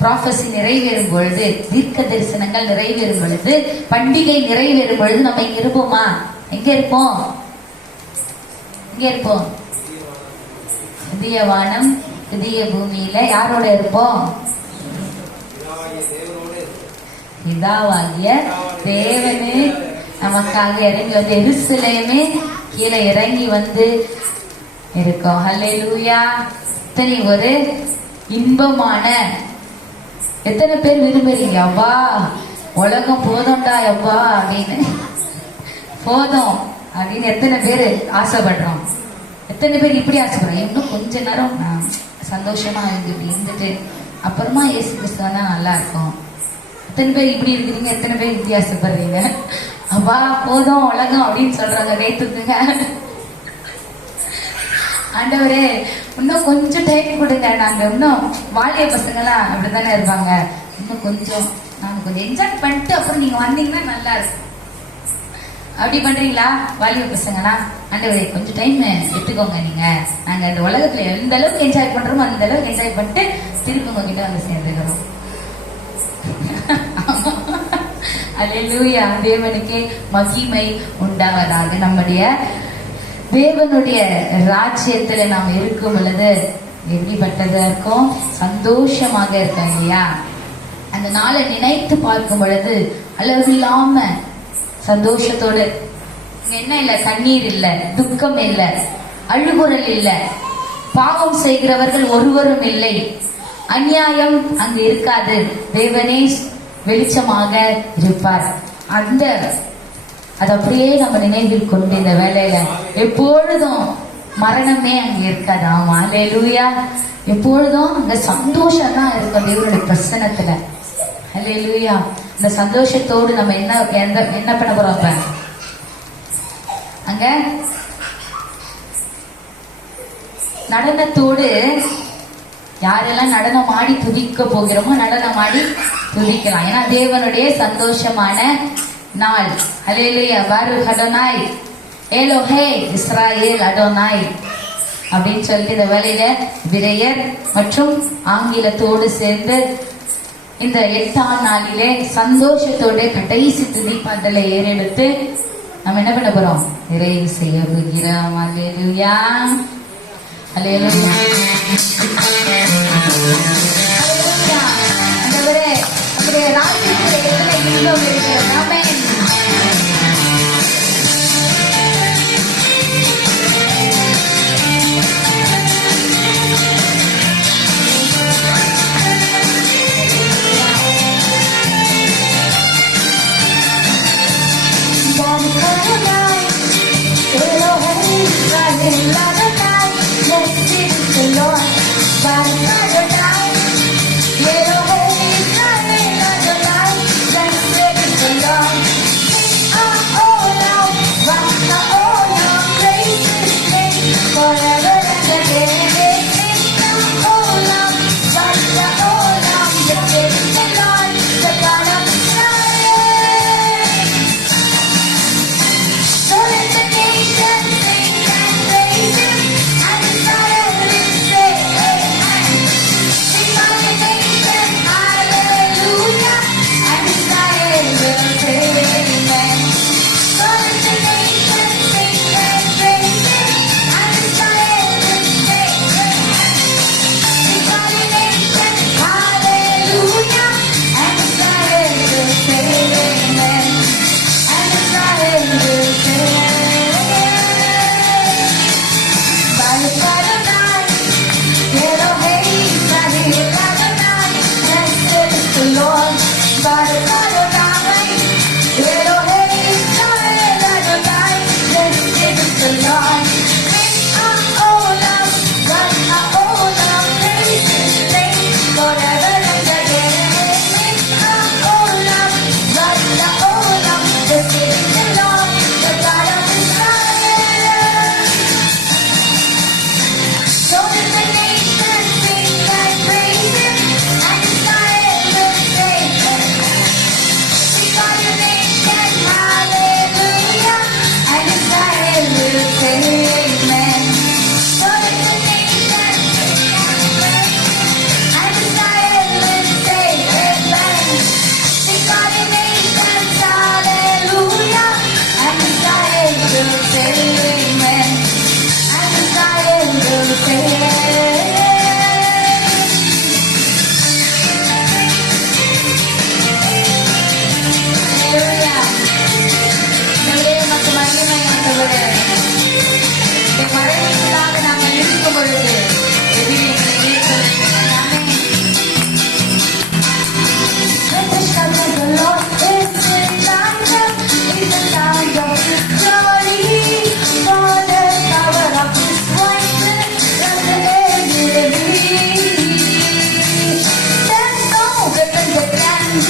ப்ராஃபஸி நிறைவேறும் பொழுது, தீர்க்க தரிசனங்கள் நிறைவேறும் பொழுது, பண்டிகை நிறைவேறும் பொழுது நம்ம இங்க இருப்போமா? எங்க இருப்போம்? எங்க இருப்போம்? புதிய வானம் புதிய பூமியில யாரோட இருப்போம்? பிதாவாகிய தேவனே நமக்காக இறங்கி வந்து எருசலேமே கீழே இறங்கி வந்து இருக்கோம். ஹல்லேலூயா. இத்தனை ஒரு இன்பமான, எத்தனை பேர் விரும்புறீங்க அப்பா உலகம் போதும்டா அப்பா அப்படின்னு, போதும் அப்படின்னு எத்தனை பேர் ஆசைப்படுறோம்? எத்தனை பேர் இப்படி ஆசைப்படுறோம்? இன்னும் கொஞ்ச நேரம் நான் சந்தோஷமா இருந்துட்டு அப்புறமா இயேசு கிறிஸ்துவா நல்லா இருக்கும். எத்தனை பேர் இப்படி இருக்கிறீங்க? எத்தனை பேர் வித்தியாசப்படுறீங்க? அப்பா போதும் உலகம் அப்படின்னு சொல்றாங்க. நேத்துக்குங்க ஆண்டவரே இன்னும் கொஞ்சம் டைம் கொடுங்க, நாங்க இன்னும் வாலிய பசங்களாம் அப்படித்தானே இருப்பாங்க, இன்னும் கொஞ்சம் நாங்க கொஞ்சம் என்ஜாய் பண்ணிட்டு அப்புறம் நீங்க வந்தீங்கன்னா நல்லா இருக்கும். அப்படி பண்றீங்களா வாலிய பசங்களா? ஆண்டவரே கொஞ்சம் டைம் எடுத்துக்கோங்க, நீங்க நாங்க இந்த உலகத்துல எந்த அளவுக்கு என்ஜாய் பண்றோமோ அந்த அளவுக்கு என்ஜாய் பண்ணிட்டு திருப்பி உங்ககிட்ட வந்து சேர்ந்துக்கிறோம். அல்லேலூயா. தேவனுக்கே மகிமை உண்டாவதாக. நம்முடைய தேவனுடைய ராஜ்யத்துல நாம் இருக்கும் பொழுது எப்படிப்பட்டதா இருக்கும்? சந்தோஷமாக இருக்கும் இல்லையா? அந்த நாளை நினைத்து பார்க்கும் பொழுது அளவு இல்லாம சந்தோஷத்தோடு, என்ன இல்ல, கண்ணீர் இல்ல, துக்கம் இல்ல, அழுகுரல் இல்ல, பாவம் செய்கிறவர்கள் ஒருவரும் இல்லை, அநியாயம் அங்கு இருக்காது. தேவனே வெளிச்சமாக இருப்பார். அந்த அது அப்படியே நம்ம நினைவில் கொண்டு இந்த வேலையில எப்பொழுதும் மரணமே அங்க இருக்காது. ஆமா, அல்லேலூயா. எப்பொழுதும் அங்க சந்தோஷம் தான் இருக்கும் தேவனுடைய பிரசன்னத்துல. அல்லேலூயா. இந்த சந்தோஷத்தோடு நம்ம என்ன பண்ண போறோம்? அப்ப அங்க நடனத்தோடு யாரெல்லாம் நடனம் ஆடி துதிக்க போகிறோமோ நடனம் ஆடி துதிக்கலாம். ஏன்னா தேவனுடைய சந்தோஷமான நாள். அல்லேலூயா. பாருக் அடோனாய் எலோஹே இஸ்ராயேல் அடோனாய் அப்படின்னு சொல்லிட்டு இந்த வேலையில விரையர் மற்றும் ஆங்கிலத்தோடு சேர்ந்து இந்த 8ஆம் நாளிலே சந்தோஷத்தோட கடைசி துதிப்பாட்டலை ஏறெடுத்து நம்ம என்ன பண்ண போறோம்? நிறைவு செய்ய போகிறோம். அல்லேலூயா, அல்லேலூயா. ஆண்டவரே, உம்முடைய ராஜ்யத்திலே எத்தனை இன்பம் இருக்கிறது. ஆமென். Lord,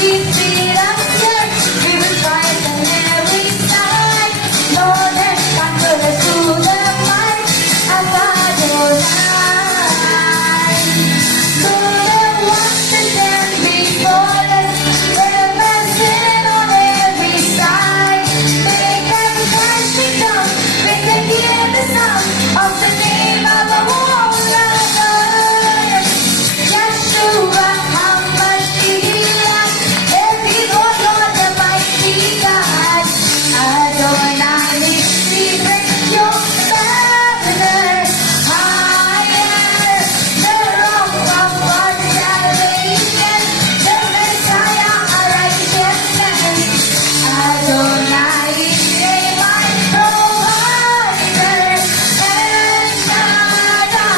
defeat us yet. We will fight on every side. More than conquerors through the might of Adonai. No one to stand before us. We're passing on every side. They can crash me down. We can hear the sound of the name of the whole Lord. Yeshua HaMashiach, every Lord, Lord, the mighty God. Adonai, we raise your banner higher. The rock of our salvation, the Messiah, our righteousness. Adonai, my provider, El Shaddai.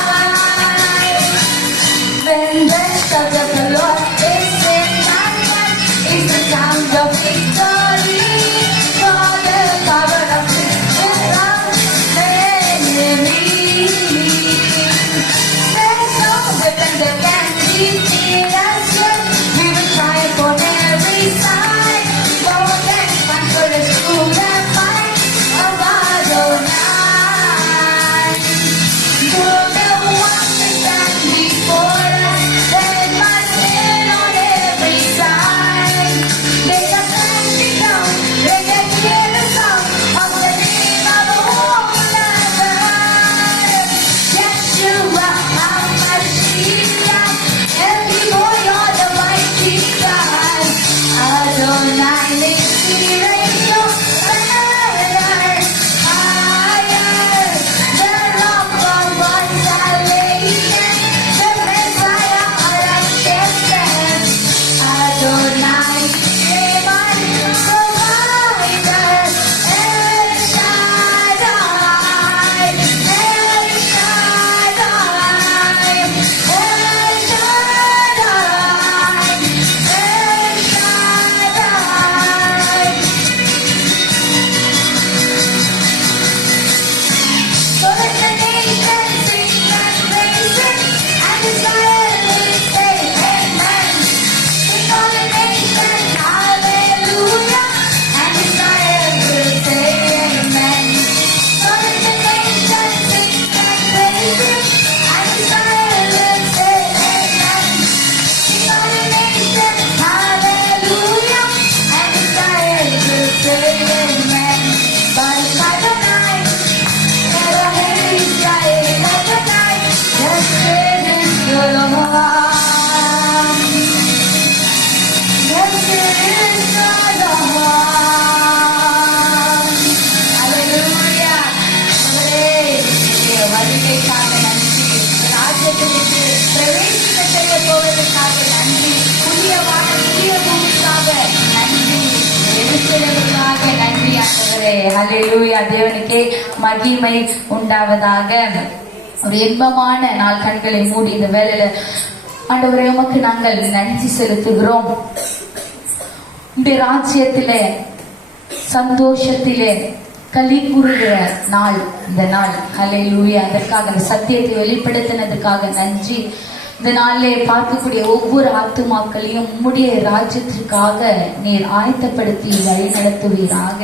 Vengeance of the Lord is in my hand, is the sound of victory. For the power of His around enemy. There's no weapon that can defeat us yet. We will triumph on every side. More than conquerors through the might of Adonai. You're the one to stand before us. They must win on every side. They can crash me down. They can hear the sound of the name of the whole Lord. Yeshua HaMashiach, every boy, you're the mighty God. Adonai, we raise your banner higher. The rock of our salvation, the Messiah, our righteousness. Adonai, my provider, El Shaddai, El Shaddai, El Shaddai, El Shaddai. So let the nations sing and praise Him, and Israel will say amen. Sing all the nations hallelujah, and Israel will say amen. So let the nations sing and praise Him, and Israel will say amen. Sing all the nations hallelujah, and Israel will say amen. Baruch Adonai, Elohim Yisrael Adonai, Yeshua Shalom. Yeshua Shalom. Hallelujah. வருகைக்காக நன்றி. ராஜ்யத்திற்கு பிரவேசிக்க செய்ய போவதற்காக நன்றி. புதிய வானம், புதிய பூமிக்காக நன்றி. எருசலேமுக்காக நன்றி ஆண்டவரே. ஹல்லேலூயா. தேவனுக்கே மகிமை உண்டாவதாக. ஒரு இன்பமான நாள் கண்களை மூடி இந்த வேளையில ஆண்டவரே உமக்கு நாங்கள் நன்றி செலுத்துகிறோம். இந்த ராஜ்யத்திலே சந்தோஷத்திலே களி கூறுகிற நாள் இந்த நாள். ஹல்லேலூயா. அதற்காக அந்த சத்தியத்தை வெளிப்படுத்தினதுக்காக நன்றி. இந்த நாளிலே பார்க்கக்கூடிய ஒவ்வொரு ஆத்துமாக்களையும் உம்முடைய ராஜ்யத்திற்காக நீர் ஆயத்தப்படுத்தி வழி நடத்துவீராக.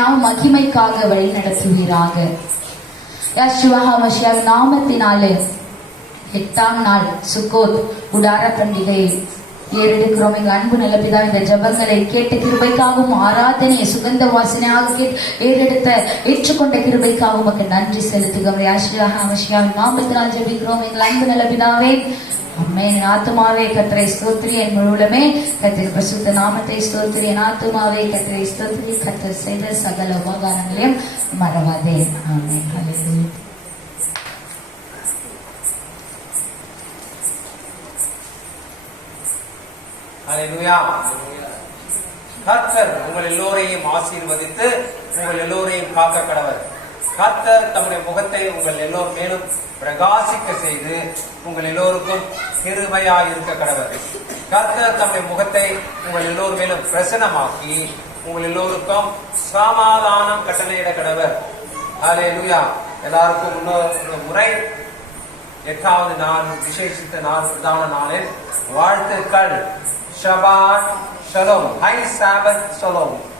நாம் மகிமைக்காக வழி நடத்துவீராக. யெஷுவா ஹமஷியாஹ் நாமத்தினாலே 8ஆம் நாள் சுக்கோத் உடார பண்டிகையை ஏறெடுக்கிறோம். எங்கள் அன்பு நல்ல பிதா, இந்த ஜபங்களை கேட்ட கிருபைக்காகவும் ஆராதனையை சுகந்த வாசனையாக ஏற்றுக்கொண்ட கிருபைக்காகவும் உமக்கு நன்றி செலுத்துகிறோம். யெஷுவா ஹமஷியாஹ் நாமத்தினால் ஜெபிக்கிறோம் எங்கள் அன்பு நல்ல பிதாவே. ஆமென். என் ஆத்துமாவே கர்த்தரை ஸ்தோத்திரி, என் முழுவதுமே கர்த்தர் பரிசுத்த நாமத்தை ஸ்தோத்திரி. என் ஆத்துமாவே கர்த்தரை ஸ்தோத்திரி, கர்த்தர் செய்த சகல உபகாரங்களையும் மறவாதே. ஆமென். ஹல்லேலூயா. ஹல்லேலூயா. கர்த்தர் உங்கள் எல்லோரையும் ஆசீர்வதித்து உங்கள் எல்லோரையும் காக்க கடவர். கர்த்தர் தம்முடைய முகத்தை உங்கள் எல்லோர் மேலும் பிரகாசிக்க செய்து உங்கள் எல்லோருக்கும் கிருபையாய் இருக்க கடவர். கர்த்தர் தம்முடைய முகத்தை உங்கள் எல்லோர் மேலும் பிரசன்னமாக்கி உங்கள் எல்லோருக்கும் சமாதானம் கட்டளையிட கடவர். ஹல்லேலூயா. எல்லாருக்கும் இன்னொரு முறை 8வது நாள், விசேஷித்த நாள், பிரதான நாளில் வாழ்த்துக்கள். Shabbat Shalom. High Sabbath Shalom.